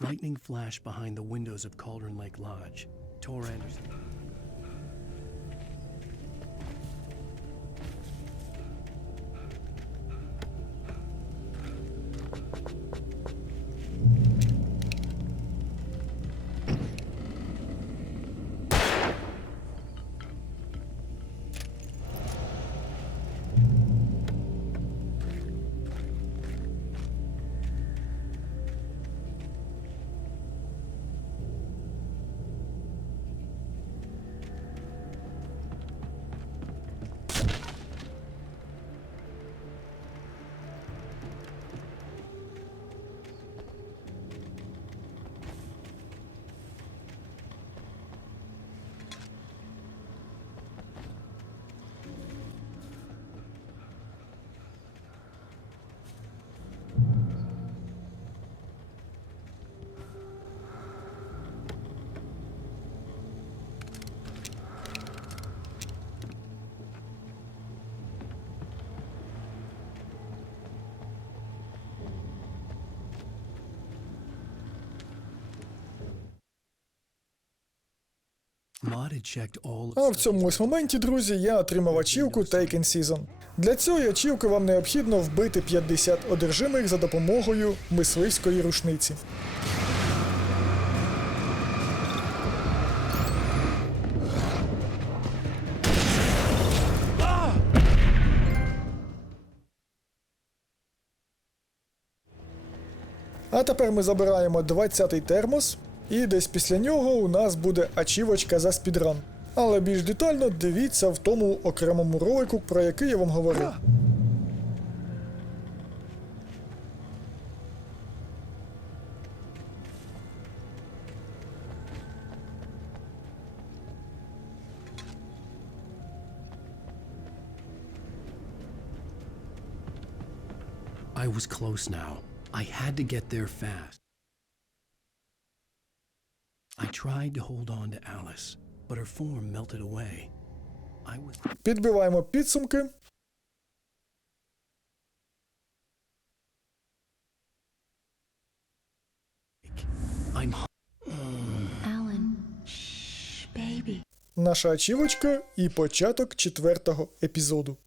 Lightning flashed behind the windows of Cauldron Lake Lodge. Tor Anderson. God had checked all А of в цьому ось моменті, друзі, я отримав ачівку Taken Season. Для цієї ачівки вам необхідно вбити 50 одержимих за допомогою мисливської рушниці. А тепер ми забираємо 20-й термос, і десь після нього у нас буде ачівочка за спідран. Але більш детально дивіться в тому окремому ролику, про який я вам говорив. I was close now. I had to get there fast. I tried to hold on to Alice, but her form melted away. I was... Підбиваємо підсумки. I'm... Alan, shh, baby. Наша ачівочка і початок 4-го епізоду.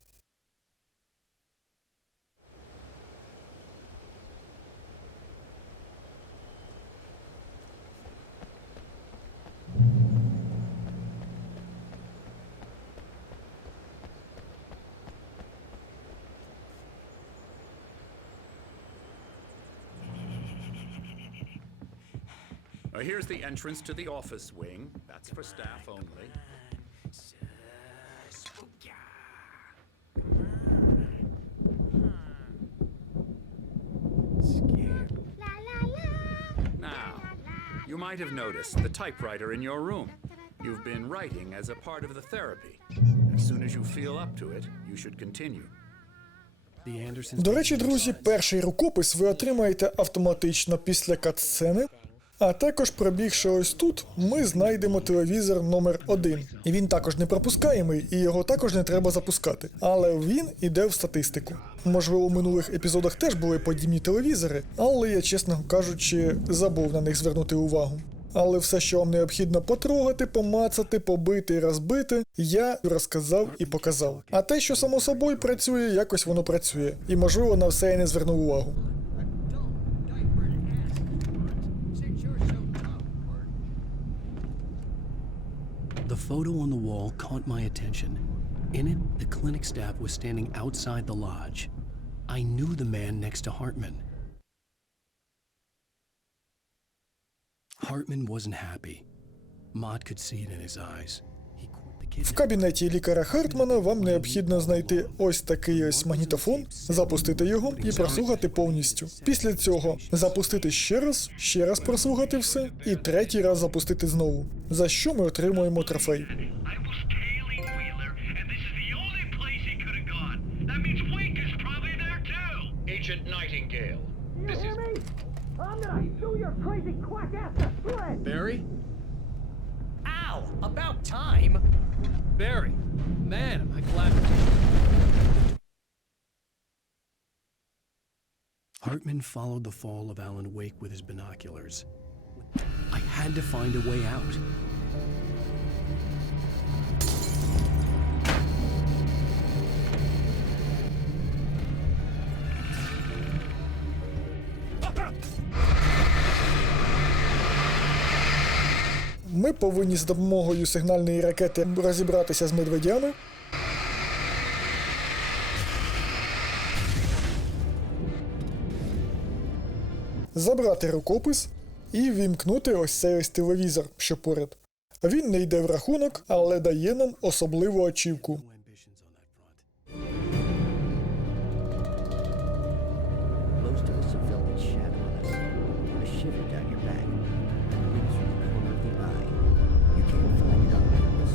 Here's the entrance to the office wing. That's for staff only. Now, you might have noticed the typewriter in your room. You've been writing as a part of the therapy. As soon as you feel up to it, you should continue. The Andersons... До речі, друзі, перший рукопис ви отримаєте автоматично після катсцени. А також, пробігши ось тут, ми знайдемо телевізор номер 1. І він також не пропускаємий, і його також не треба запускати. Але він іде в статистику. Можливо, у минулих епізодах теж були подібні телевізори, але я, чесно кажучи, забув на них звернути увагу. Але все, що вам необхідно потрогати, помацати, побити і розбити, я розказав і показав. А те, що само собою працює, якось воно працює. І, можливо, на все я не звернув увагу. The photo on the wall caught my attention. In it, the clinic staff was standing outside the lodge. I knew the man next to Hartman. Hartman wasn't happy. Maud could see it in his eyes. He quit the В kid. кабінеті лікаря Хартмана вам необхідно знайти ось такий ось магнітофон, запустити його і прослухати повністю. Після цього запустити ще раз прослухати все, і третій раз запустити знову. За що ми отримуємо трофей. I was tailing Wheeler, and this is the only place he could have gone. That means Wink is probably there too. Agent Nightingale, this is... I'm gonna sue your crazy quack ass to shreds! Barry? Ow! About time! Barry! Man, am I glad... Hartman followed the fall of Alan Wake with his binoculars. I had to find a way out. Ми повинні з допомогою сигнальної ракети розібратися з медведями. Забрати рукопис і вімкнути ось цей ось телевізор, що поряд. Він не йде в рахунок, але дає нам особливу ачівку. Most of us have felt its shadow on us, a shiver down your back, rings through the corner of the eye. You can't find it on purpose.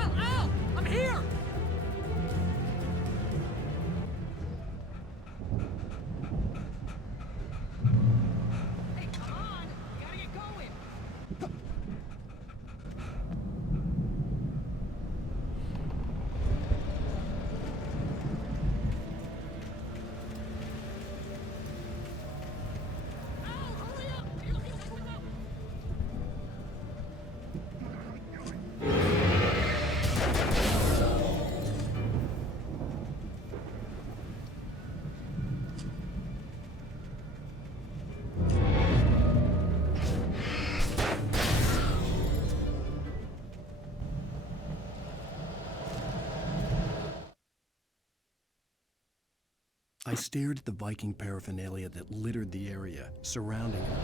Ow! Ow! I'm here! Hey, come on! We gotta get going! He stared at the Viking paraphernalia that littered the area surrounding him.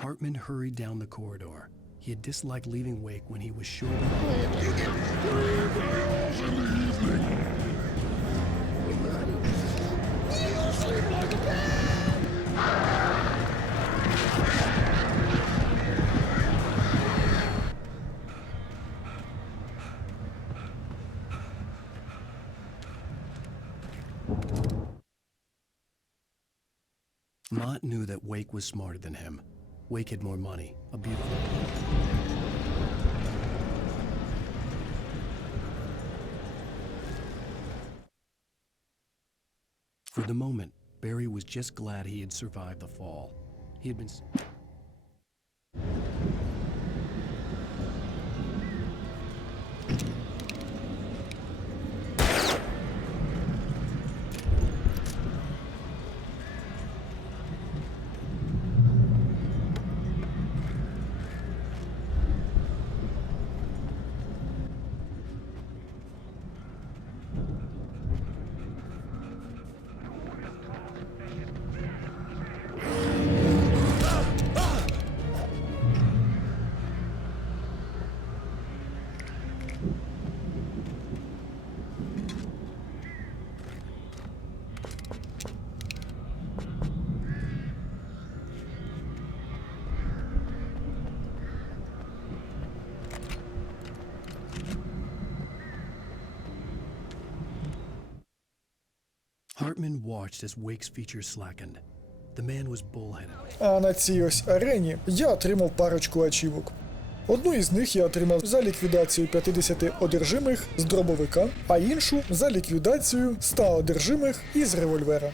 Hartman hurried down the corridor. He had disliked leaving Wake when he was sure Mott knew that Wake was smarter than him. Wake had more money, a beautiful... For the moment, Barry was just glad he had survived the fall. He had been... Hartman watched as Wake's features slackened. The man was bullheaded. А на цій ось арені я отримав парочку ачівок. Одну із них я отримав за ліквідацію 50 одержимих з дробовика, а іншу за ліквідацію 100 одержимих із револьвера.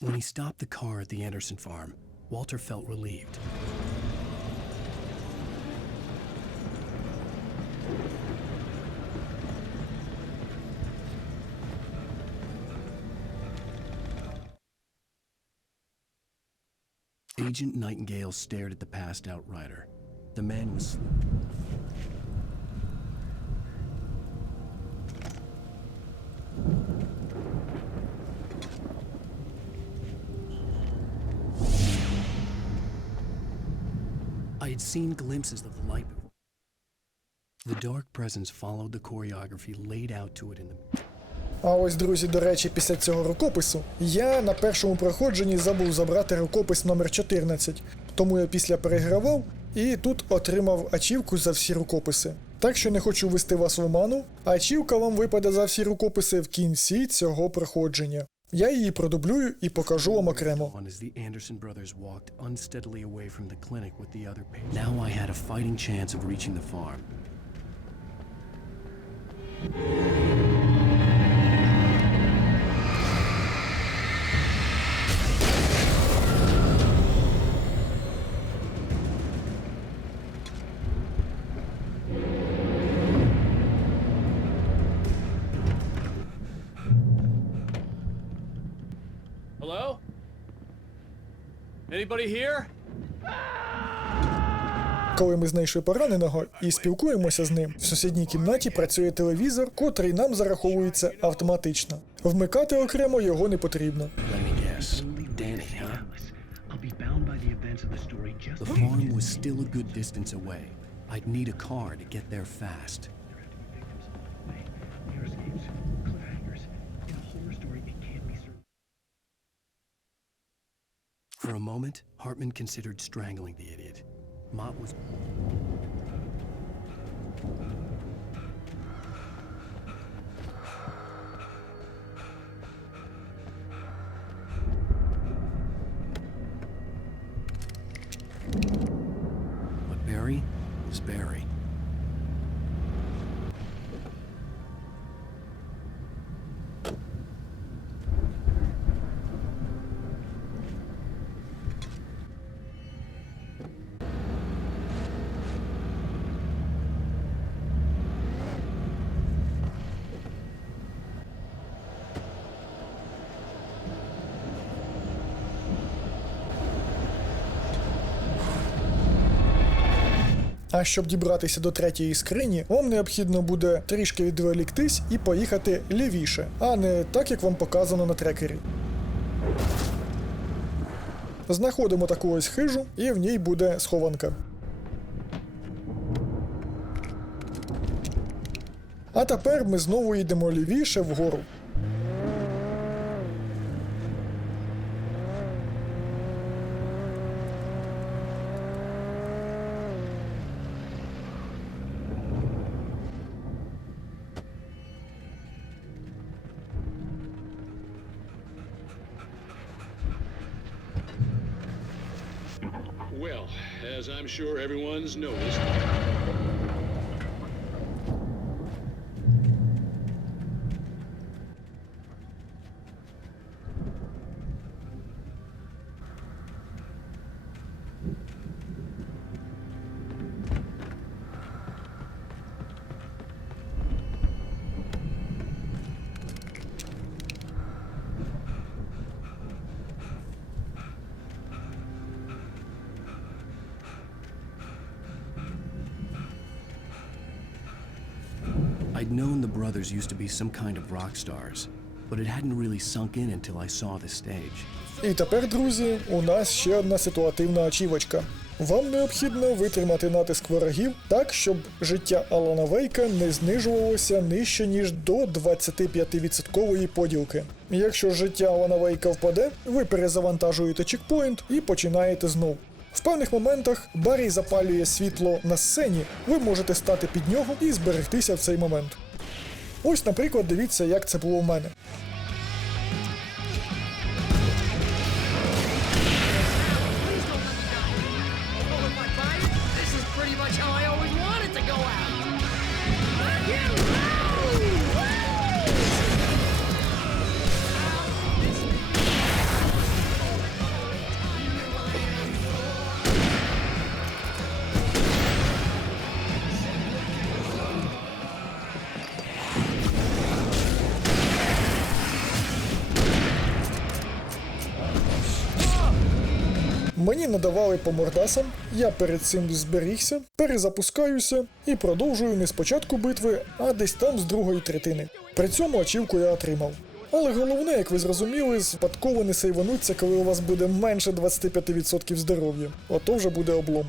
When he stopped the car at the Anderson farm, Walter felt relieved. Agent Nightingale stared at the passed-out rider. The man was... I had seen glimpses of the light before. The dark presence followed the choreography laid out to it in the... А ось, друзі, до речі, після цього рукопису я на першому проходженні забув забрати рукопис номер 14. Тому я після перегравав і тут отримав ачівку за всі рукописи. Так що не хочу ввести вас в оману, ачівка вам випаде за всі рукописи в кінці цього проходження. Я її продублюю і покажу вам окремо. Now I had a fighting chance of reaching the farm. Anybody here? Коли ми знайшли пораненого і спілкуємося з ним, в сусідній кімнаті працює телевізор, котрий нам зараховується автоматично. Вмикати окремо його не потрібно. Let me guess. Danny, huh? The farm was still a good distance away. I'd need a car to get there fast. For a moment, Hartman considered strangling the idiot. Mott was... But Barry was Barry. А щоб дібратися до третьої скрині, вам необхідно буде трішки відволіктись і поїхати лівіше, а не так, як вам показано на трекері. Знаходимо таку ось хижу, і в ній буде схованка. А тепер ми знову йдемо лівіше вгору. Well, as I'm sure everyone's noticed... I'd known the brothers used to be some kind of rock stars, but it hadn't really sunk in until I saw the stage. І тепер, друзі, у нас ще одна ситуативна ачівочка. Вам необхідно витримати натиск ворогів так, щоб життя Алана Вейка не знижувалося нижче, ніж до 25% поділки. Якщо життя Алана Вейка впаде, ви перезавантажуєте чекпоінт і починаєте знов. В певних моментах Баррі запалює світло на сцені, ви можете стати під нього і зберегтися в цей момент. Ось, наприклад, дивіться, як це було в мене. Мені надавали по мордасам, я перед цим зберігся, перезапускаюся і продовжую не з початку битви, а десь там з другої третини. При цьому ачівку я отримав. Але головне, як ви зрозуміли, спадково не сейвануться, коли у вас буде менше 25% здоров'я. Ото вже буде облом.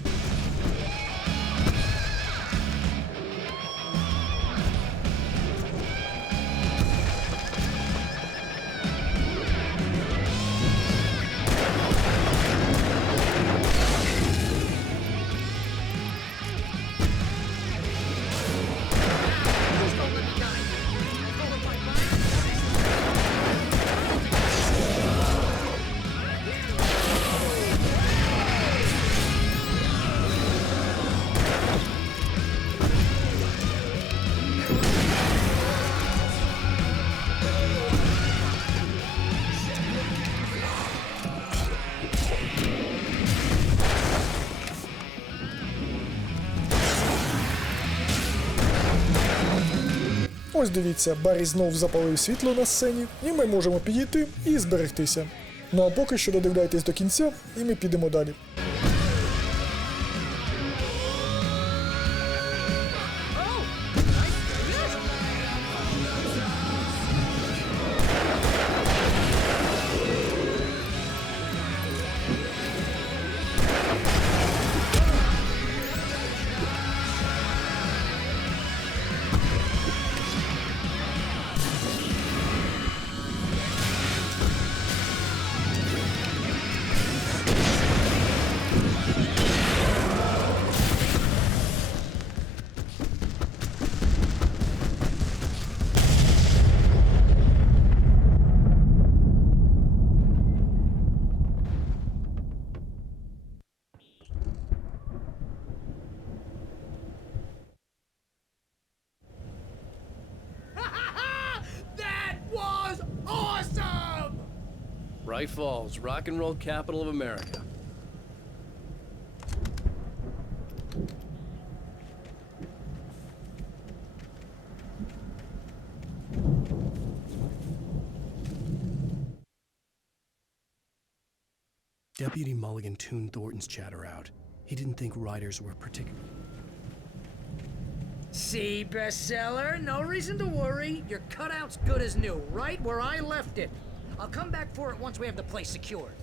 Ось дивіться, Баррі знов запалив світло на сцені, і ми можемо підійти і зберегтися. Ну а поки що додивляйтесь до кінця, і ми підемо далі. Bright Falls, rock and roll capital of America. Deputy Mulligan tuned Thornton's chatter out. He didn't think riders were particularly... See, bestseller? No reason to worry. Your cutout's good as new, right where I left it. I'll come back for it once we have the place secured.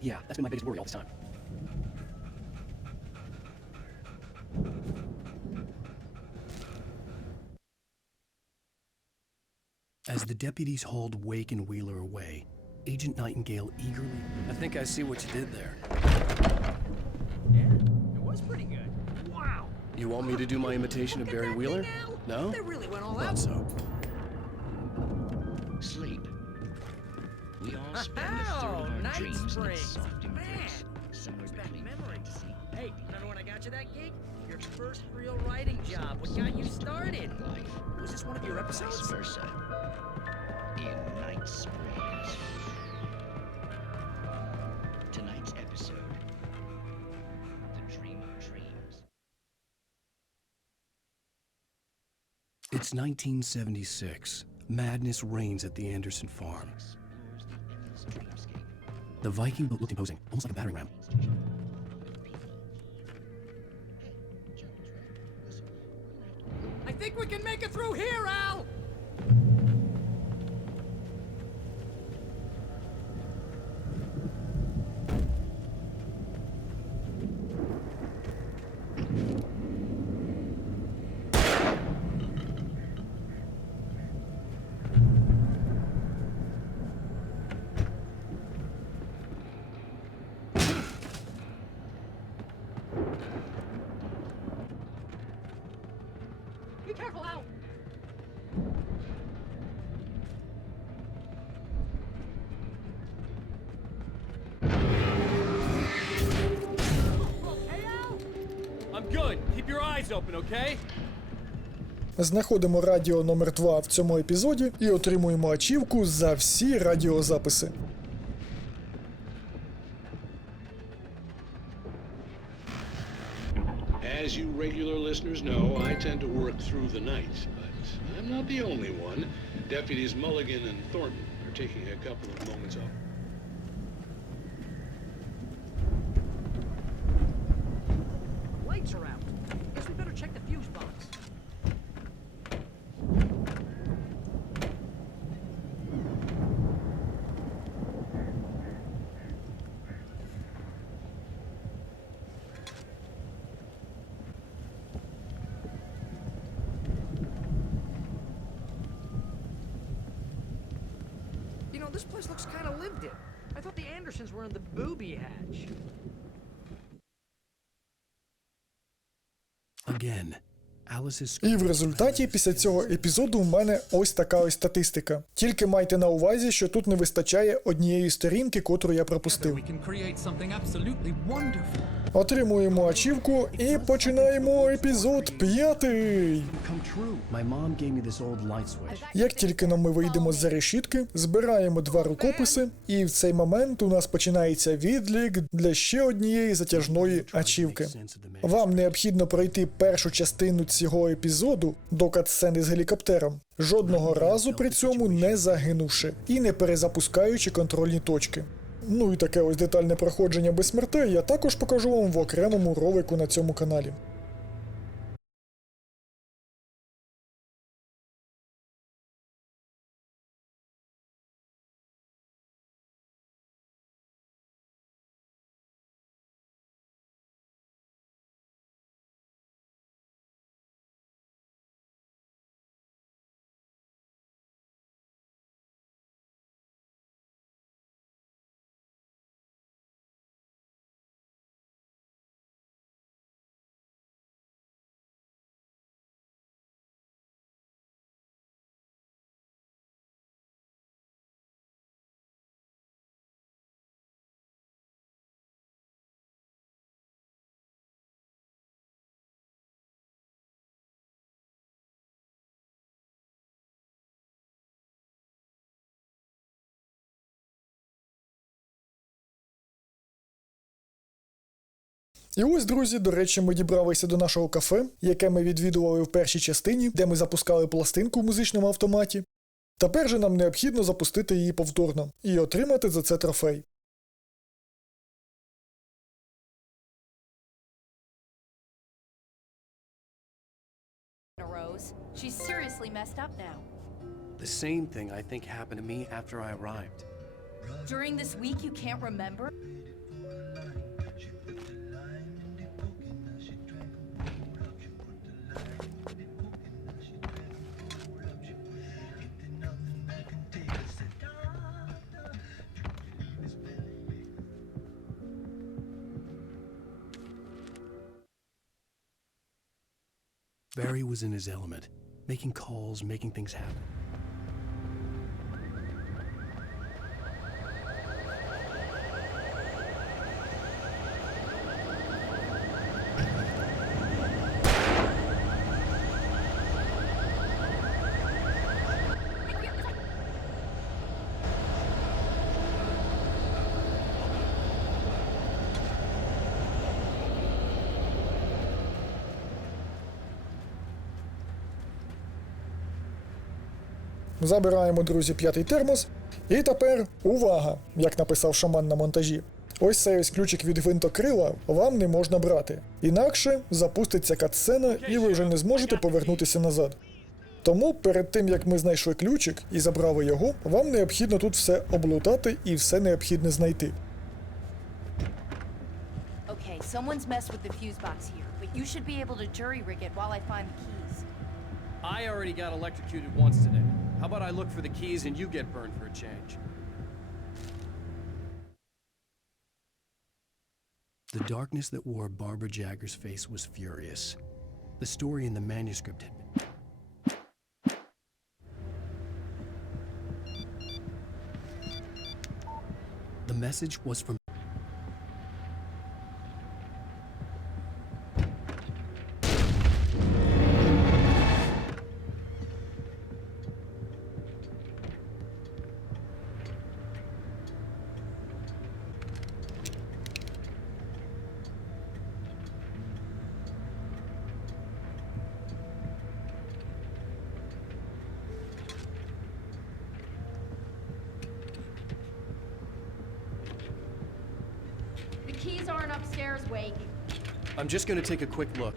Yeah, that's been my biggest worry all this time. As the deputies hauled Wake and Wheeler away, Agent Nightingale eagerly... I think I see what you did there. Yeah, it was pretty good. Wow! You want me to do my imitation of Barry Wheeler? No? They really went all Thought out. so. Sleep. We all spend a third of our Night dreams in a Springs. soft Man, embrace, somewhere back between memories. fantasy Hey, remember when I got you that gig? Your first real writing job. What got you started? and life, Was this one of your vice episodes? versa. In Night Springs. Tonight's episode: The Dream of Dreams. It's 1976. Madness reigns at the Anderson farm. Explores the endless dreamscape. The Viking boat looked imposing, almost like a battering ram. I think we can make it through here, Al! Be careful, Al! Okay, Al? I'm good. Keep your eyes open, okay? Знаходимо радіо номер 2 в цьому епізоді і отримуємо ачівку за всі радіозаписи. As you regular listeners know, I tend to work through the night, but I'm not the only one. Deputies Mulligan and Thornton are taking a couple of moments off. Lights are out. Guess we better check the fuse box. You know, this place looks kind of lived in. I thought the Andersons were in the booby hatch. Again, Alice's... І в результаті після цього епізоду в мене ось така ось статистика. Тільки майте на увазі, що тут не вистачає однієї сторінки, котру я пропустив. Отримуємо ачівку і починаємо епізод 5. Come true. My mom gave me this old light switch. Як тільки нам ми вийдемо з-за решітки, збираємо 2 рукописи, і в цей момент у нас починається відлік для ще однієї затяжної ачівки. Вам необхідно пройти першу частину цього епізоду до катсцени з гелікоптером, жодного разу при цьому не загинувши і не перезапускаючи контрольні точки. ну і таке ось детальне проходження без смертей я також покажу вам в окремому ролику на цьому каналі. І ось, друзі, до речі, ми дібралися до нашого кафе, яке ми відвідували в першій частині, де ми запускали пластинку в музичному автоматі. Тепер же нам необхідно запустити її повторно і отримати за це трофей. She's seriously messed up now. The same thing I think happened to me after I arrived. During this week you can't remember? Barry was in his element, making calls, making things happen. Забираємо, друзі, 5-й термос. І тепер увага, як написав шаман на монтажі. Ось цей ось ключик від гвинтокрила вам не можна брати. Інакше запуститься катсцена і ви вже не зможете повернутися назад. Тому перед тим, як ми знайшли ключик і забрали його, вам необхідно тут все облутати і все необхідне знайти. Okay, someone's messed with the fuse box here, but you should be able to jury-rig it while I find the keys. I already got electrocuted once today. How about I look for the keys and you get burned for a change? The darkness that wore Barbara Jagger's face was furious. The story in the manuscript had been... The message was from... Keys aren't upstairs, Wake. I'm just gonna take a quick look.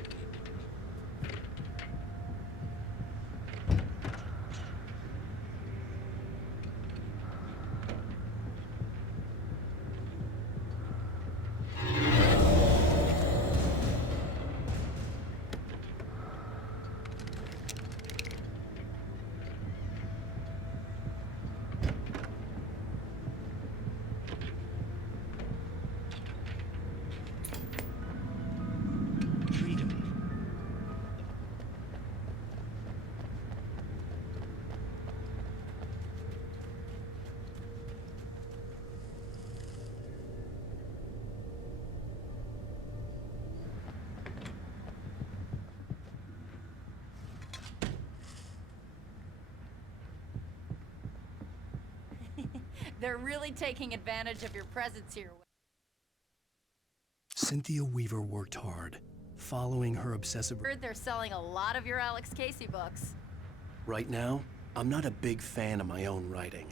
They're really taking advantage of your presence here. Cynthia Weaver worked hard, following her obsessive... Heard they're selling a lot of your Alex Casey books. Right now, I'm not a big fan of my own writing.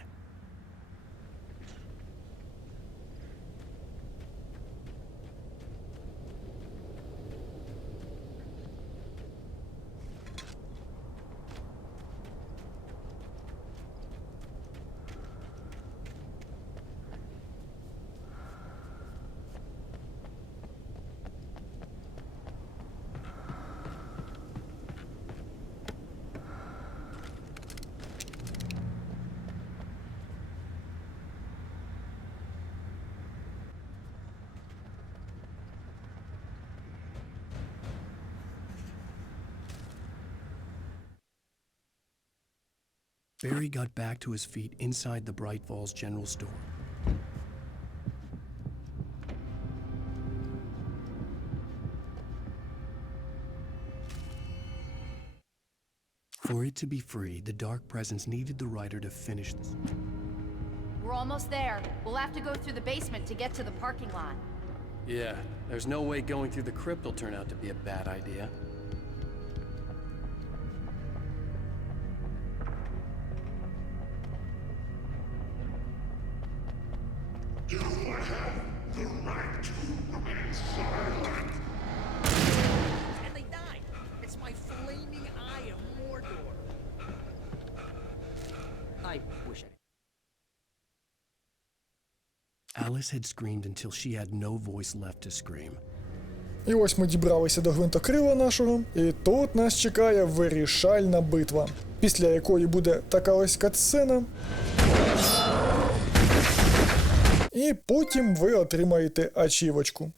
Barry got back to his feet inside the Bright Falls General Store. For it to be free, the Dark Presence needed the writer to finish this. We're almost there. We'll have to go through the basement to get to the parking lot. Yeah, there's no way going through the crypt will turn out to be a bad idea. You have the right to remain silent. And they died. It's my flaming eye of Mordor. I wish I... Alice had screamed until she had no voice left to scream. І ось ми дібралися до гвинтокрила нашого, і тут нас чекає вирішальна битва, після якої буде така ось катсцена. І потім ви отримаєте ачівочку.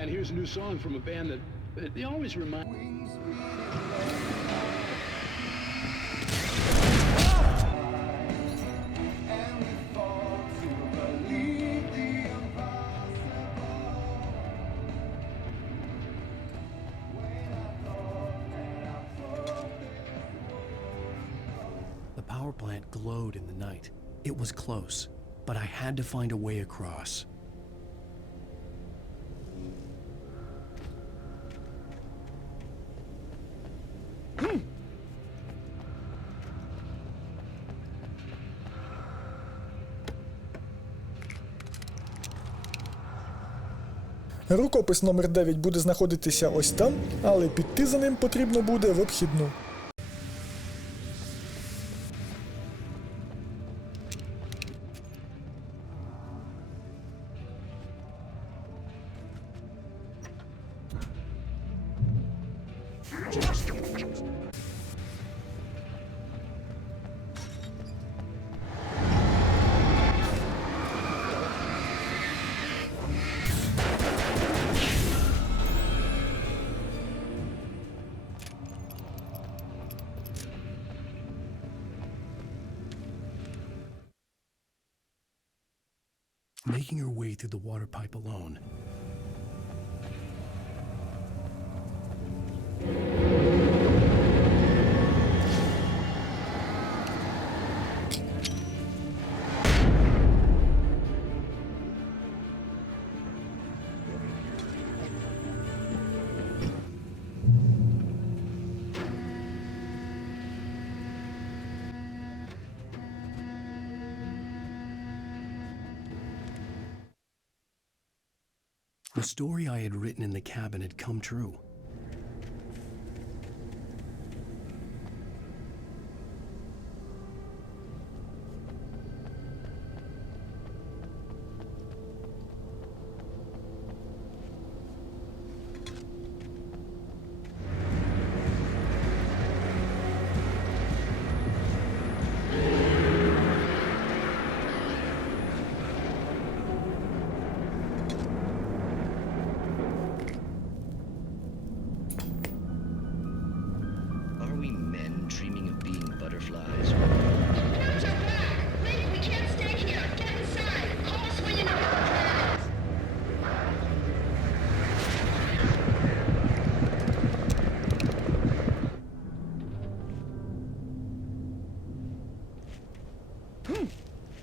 And here's a new song from a band that they always remind. The power plant glowed in the night. It was close, but I had to find a way across. Рукопис номер 9 буде знаходитися ось там, але піти за ним потрібно буде в обхідну. Making her way through the water pipe alone. The story I had written in the cabin had come true.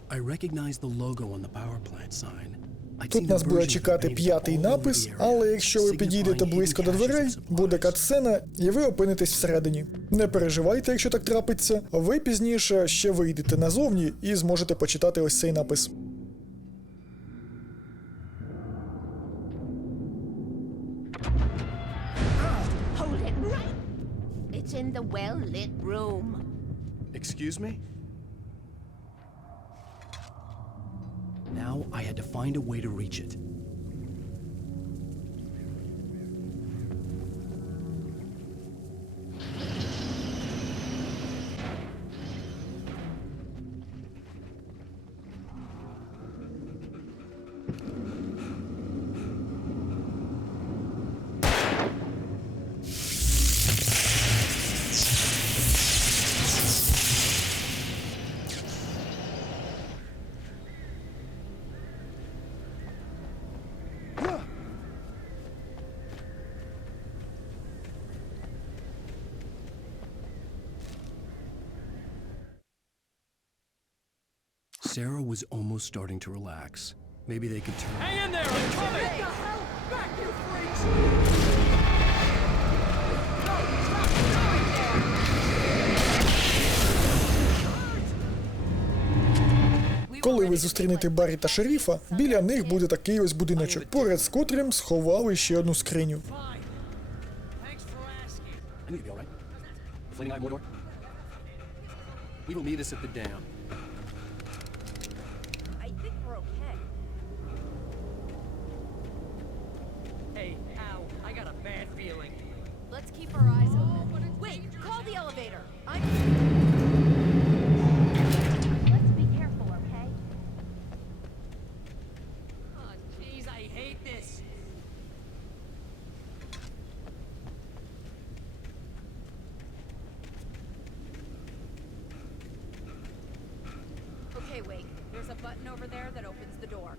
I recognized the logo on the power plant sign. Тут нас буде чекати 5-й напис, але якщо ви підійдете близько до дверей, буде катсцена, і ви опинитесь всередині. Не переживайте, якщо так трапиться, ви пізніше ще вийдете назовні і зможете почитати ось цей напис. Hold it right. It's in the well-lit room. Excuse me? Now I had to find a way to reach it. Sarah was almost starting to relax. Maybe they could turn... Hang in there, I'm coming! What the hell? Back, you freaks! No, stop doing that! Коли ви зустрінете Баррі та шерифа, біля них буде такий ось будиночок, поряд з котрим сховали ще одну скриню. I need to be all right. Flaming eye Mordor. We will meet us at the dam. I think we're okay. Hey, ow, I got a bad feeling. Let's keep our eyes open. Wait, call the elevator. Let's be careful, okay? Oh, jeez, I hate this. Okay, wait. There's a button over there that opens the door.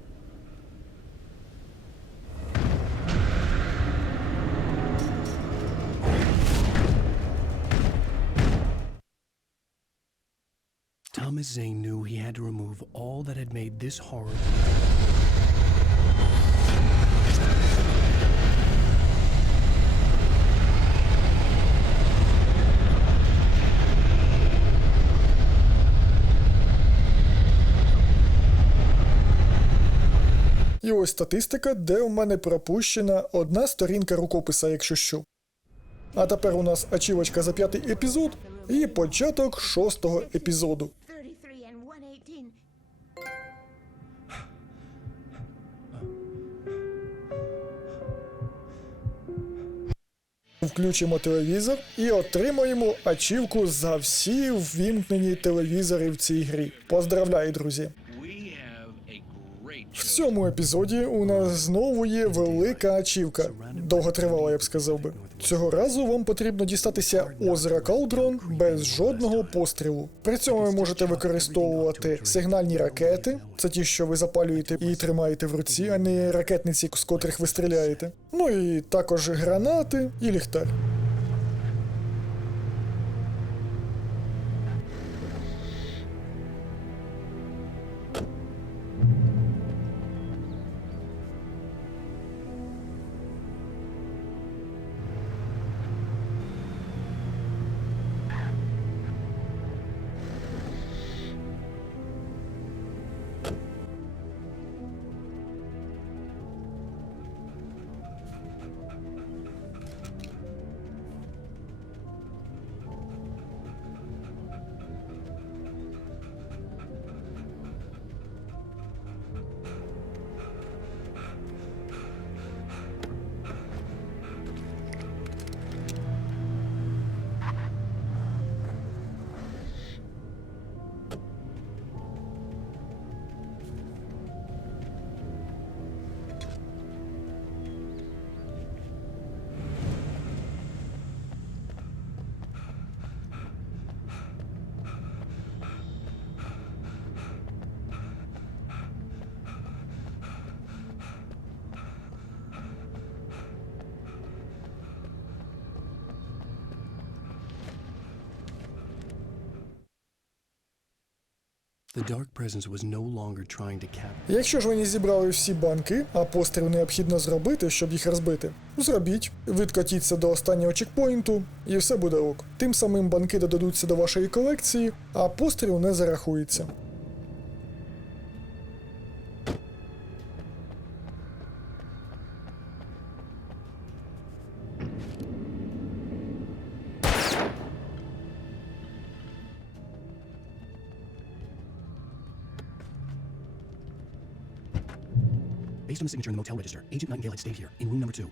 Thomas Zane knew he had to remove all that had made this horror. І ось статистика, де у мене пропущена одна сторінка рукописа, якщо що. А тепер у нас ачівочка за 5-й епізод і початок 6-го епізоду. 33 and 118. Включимо телевізор і отримаємо ачівку за всі ввімкнені телевізори в цій грі. Поздравляю, друзі! В цьому епізоді у нас знову є велика ачівка. Довготривала, я б сказав би. Цього разу вам потрібно дістатися озера Калдрон без жодного пострілу. При цьому ви можете використовувати сигнальні ракети, це ті, що ви запалюєте і тримаєте в руці, а не ракетниці, з котрих ви стріляєте. Ну і також гранати і ліхтар. The dark presence was no longer trying to capture. Якщо ж ви не зібрали всі банки, а постріл необхідно зробити, щоб їх розбити, зробіть, відкотіться до останнього чекпоінту і все буде ок. Тим самим банки додадуться до вашої колекції, а постріл не зарахується. Based on the signature in the motel register, Agent Nightingale had stayed here, in room number 2.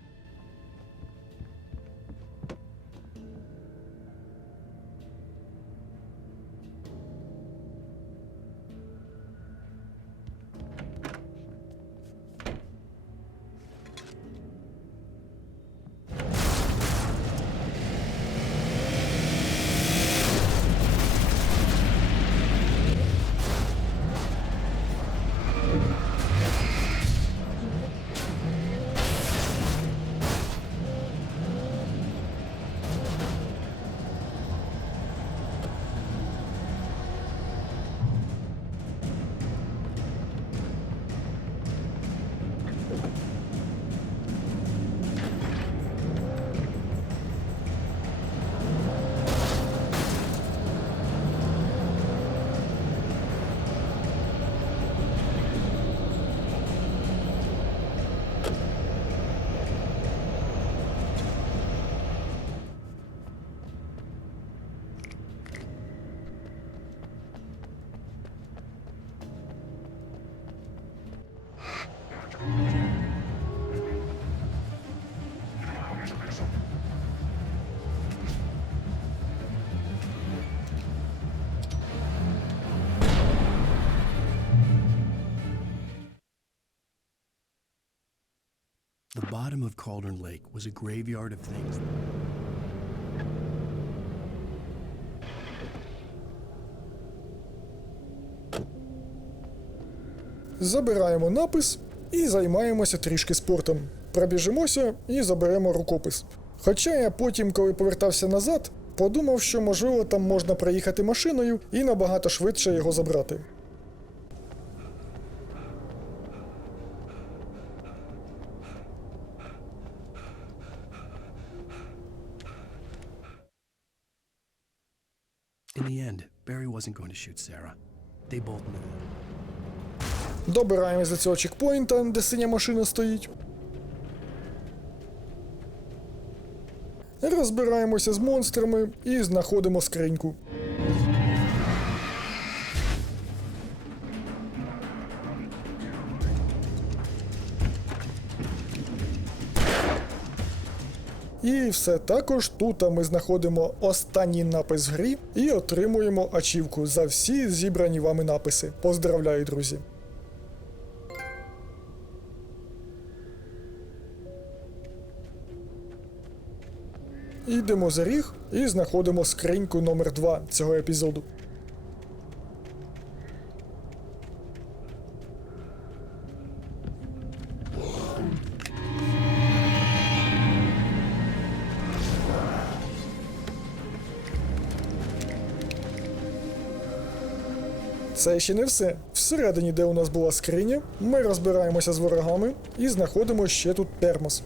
The bottom of Cauldron Lake was a graveyard of things. Забираємо напис і займаємося трішки спортом. Пробіжимося і заберемо рукопис. Хоча я потім, коли повертався назад, подумав, що можливо там можна проїхати машиною і набагато швидше його забрати. In the end, Barry wasn't going to shoot Sarah. They both knew it. Добираємось до цього чекпоінта, де синя машина стоїть. Розбираємося з монстрами і знаходимо скриньку. І все також тут ми знаходимо останній напис в грі і отримуємо ачівку за всі зібрані вами написи. Поздравляю, друзі! Йдемо за ріг і знаходимо скриньку номер 2 цього епізоду. Це ще не все. Всередині, де у нас була скриня, ми розбираємося з ворогами і знаходимо ще тут термос.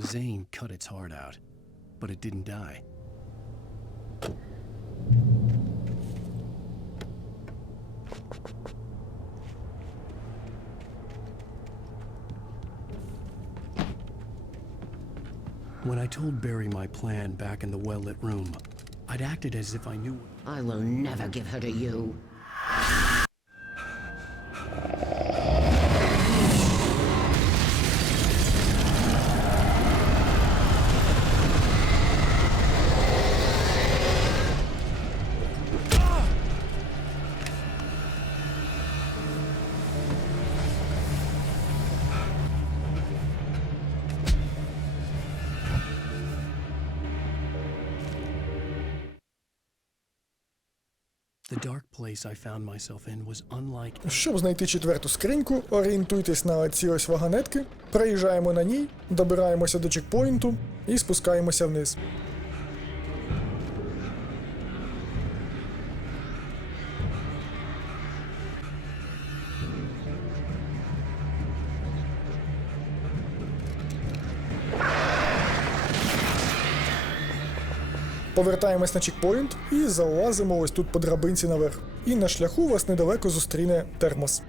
Zane cut its heart out, but it didn't die. When I told Barry my plan back in the well-lit room, I'd acted as if I knew. I will never give her to you. The dark place I found myself in was unlike. Щоб знайти четверту скриньку, орієнтуйтесь на ці ось вагонетки, проїжджаємо на ній, добираємося до чекпоінту і спускаємося вниз. Повертаємось на чекпоінт і залазимо ось тут по драбинці наверх. І на шляху вас недалеко зустріне термос.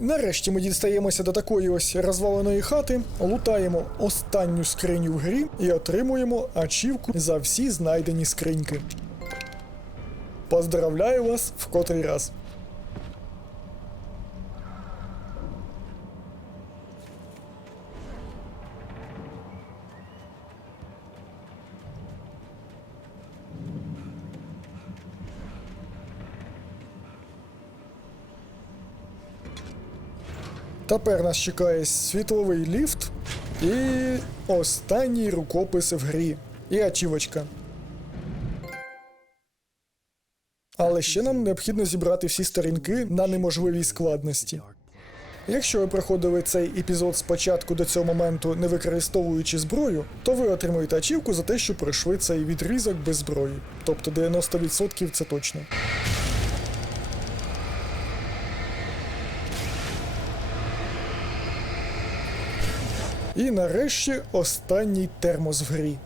Нарешті ми дістаємося до такої ось розваленої хати, лутаємо останню скриню в грі і отримуємо ачівку за всі знайдені скриньки. Поздравляю вас в котрий раз. Тепер нас чекає світловий ліфт і останній рукопис в грі. І ачівочка. Але ще нам необхідно зібрати всі сторінки на неможливій складності. Якщо ви проходили цей епізод спочатку до цього моменту, не використовуючи зброю, то ви отримуєте ачівку за те, що пройшли цей відрізок без зброї. Тобто 90% це точно. І нарешті останній термос в грі.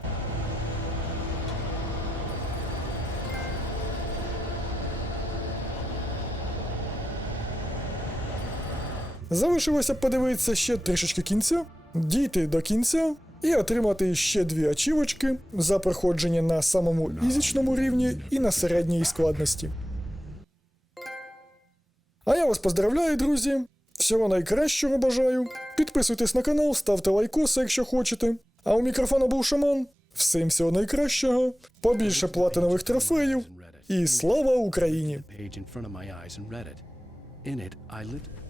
Залишилося подивитися ще трішечки кінця, дійти до кінця і отримати ще 2 ачівочки за проходження на самому ізічному рівні і на середній складності. А я вас поздравляю, друзі! Всього найкращого бажаю! Підписуйтесь на канал, ставте лайкоси, якщо хочете. А у мікрофона був Шаман. Всім всього найкращого, побільше платинових трофеїв і слава Україні! Page in front of my eyes and read it. In it, I lit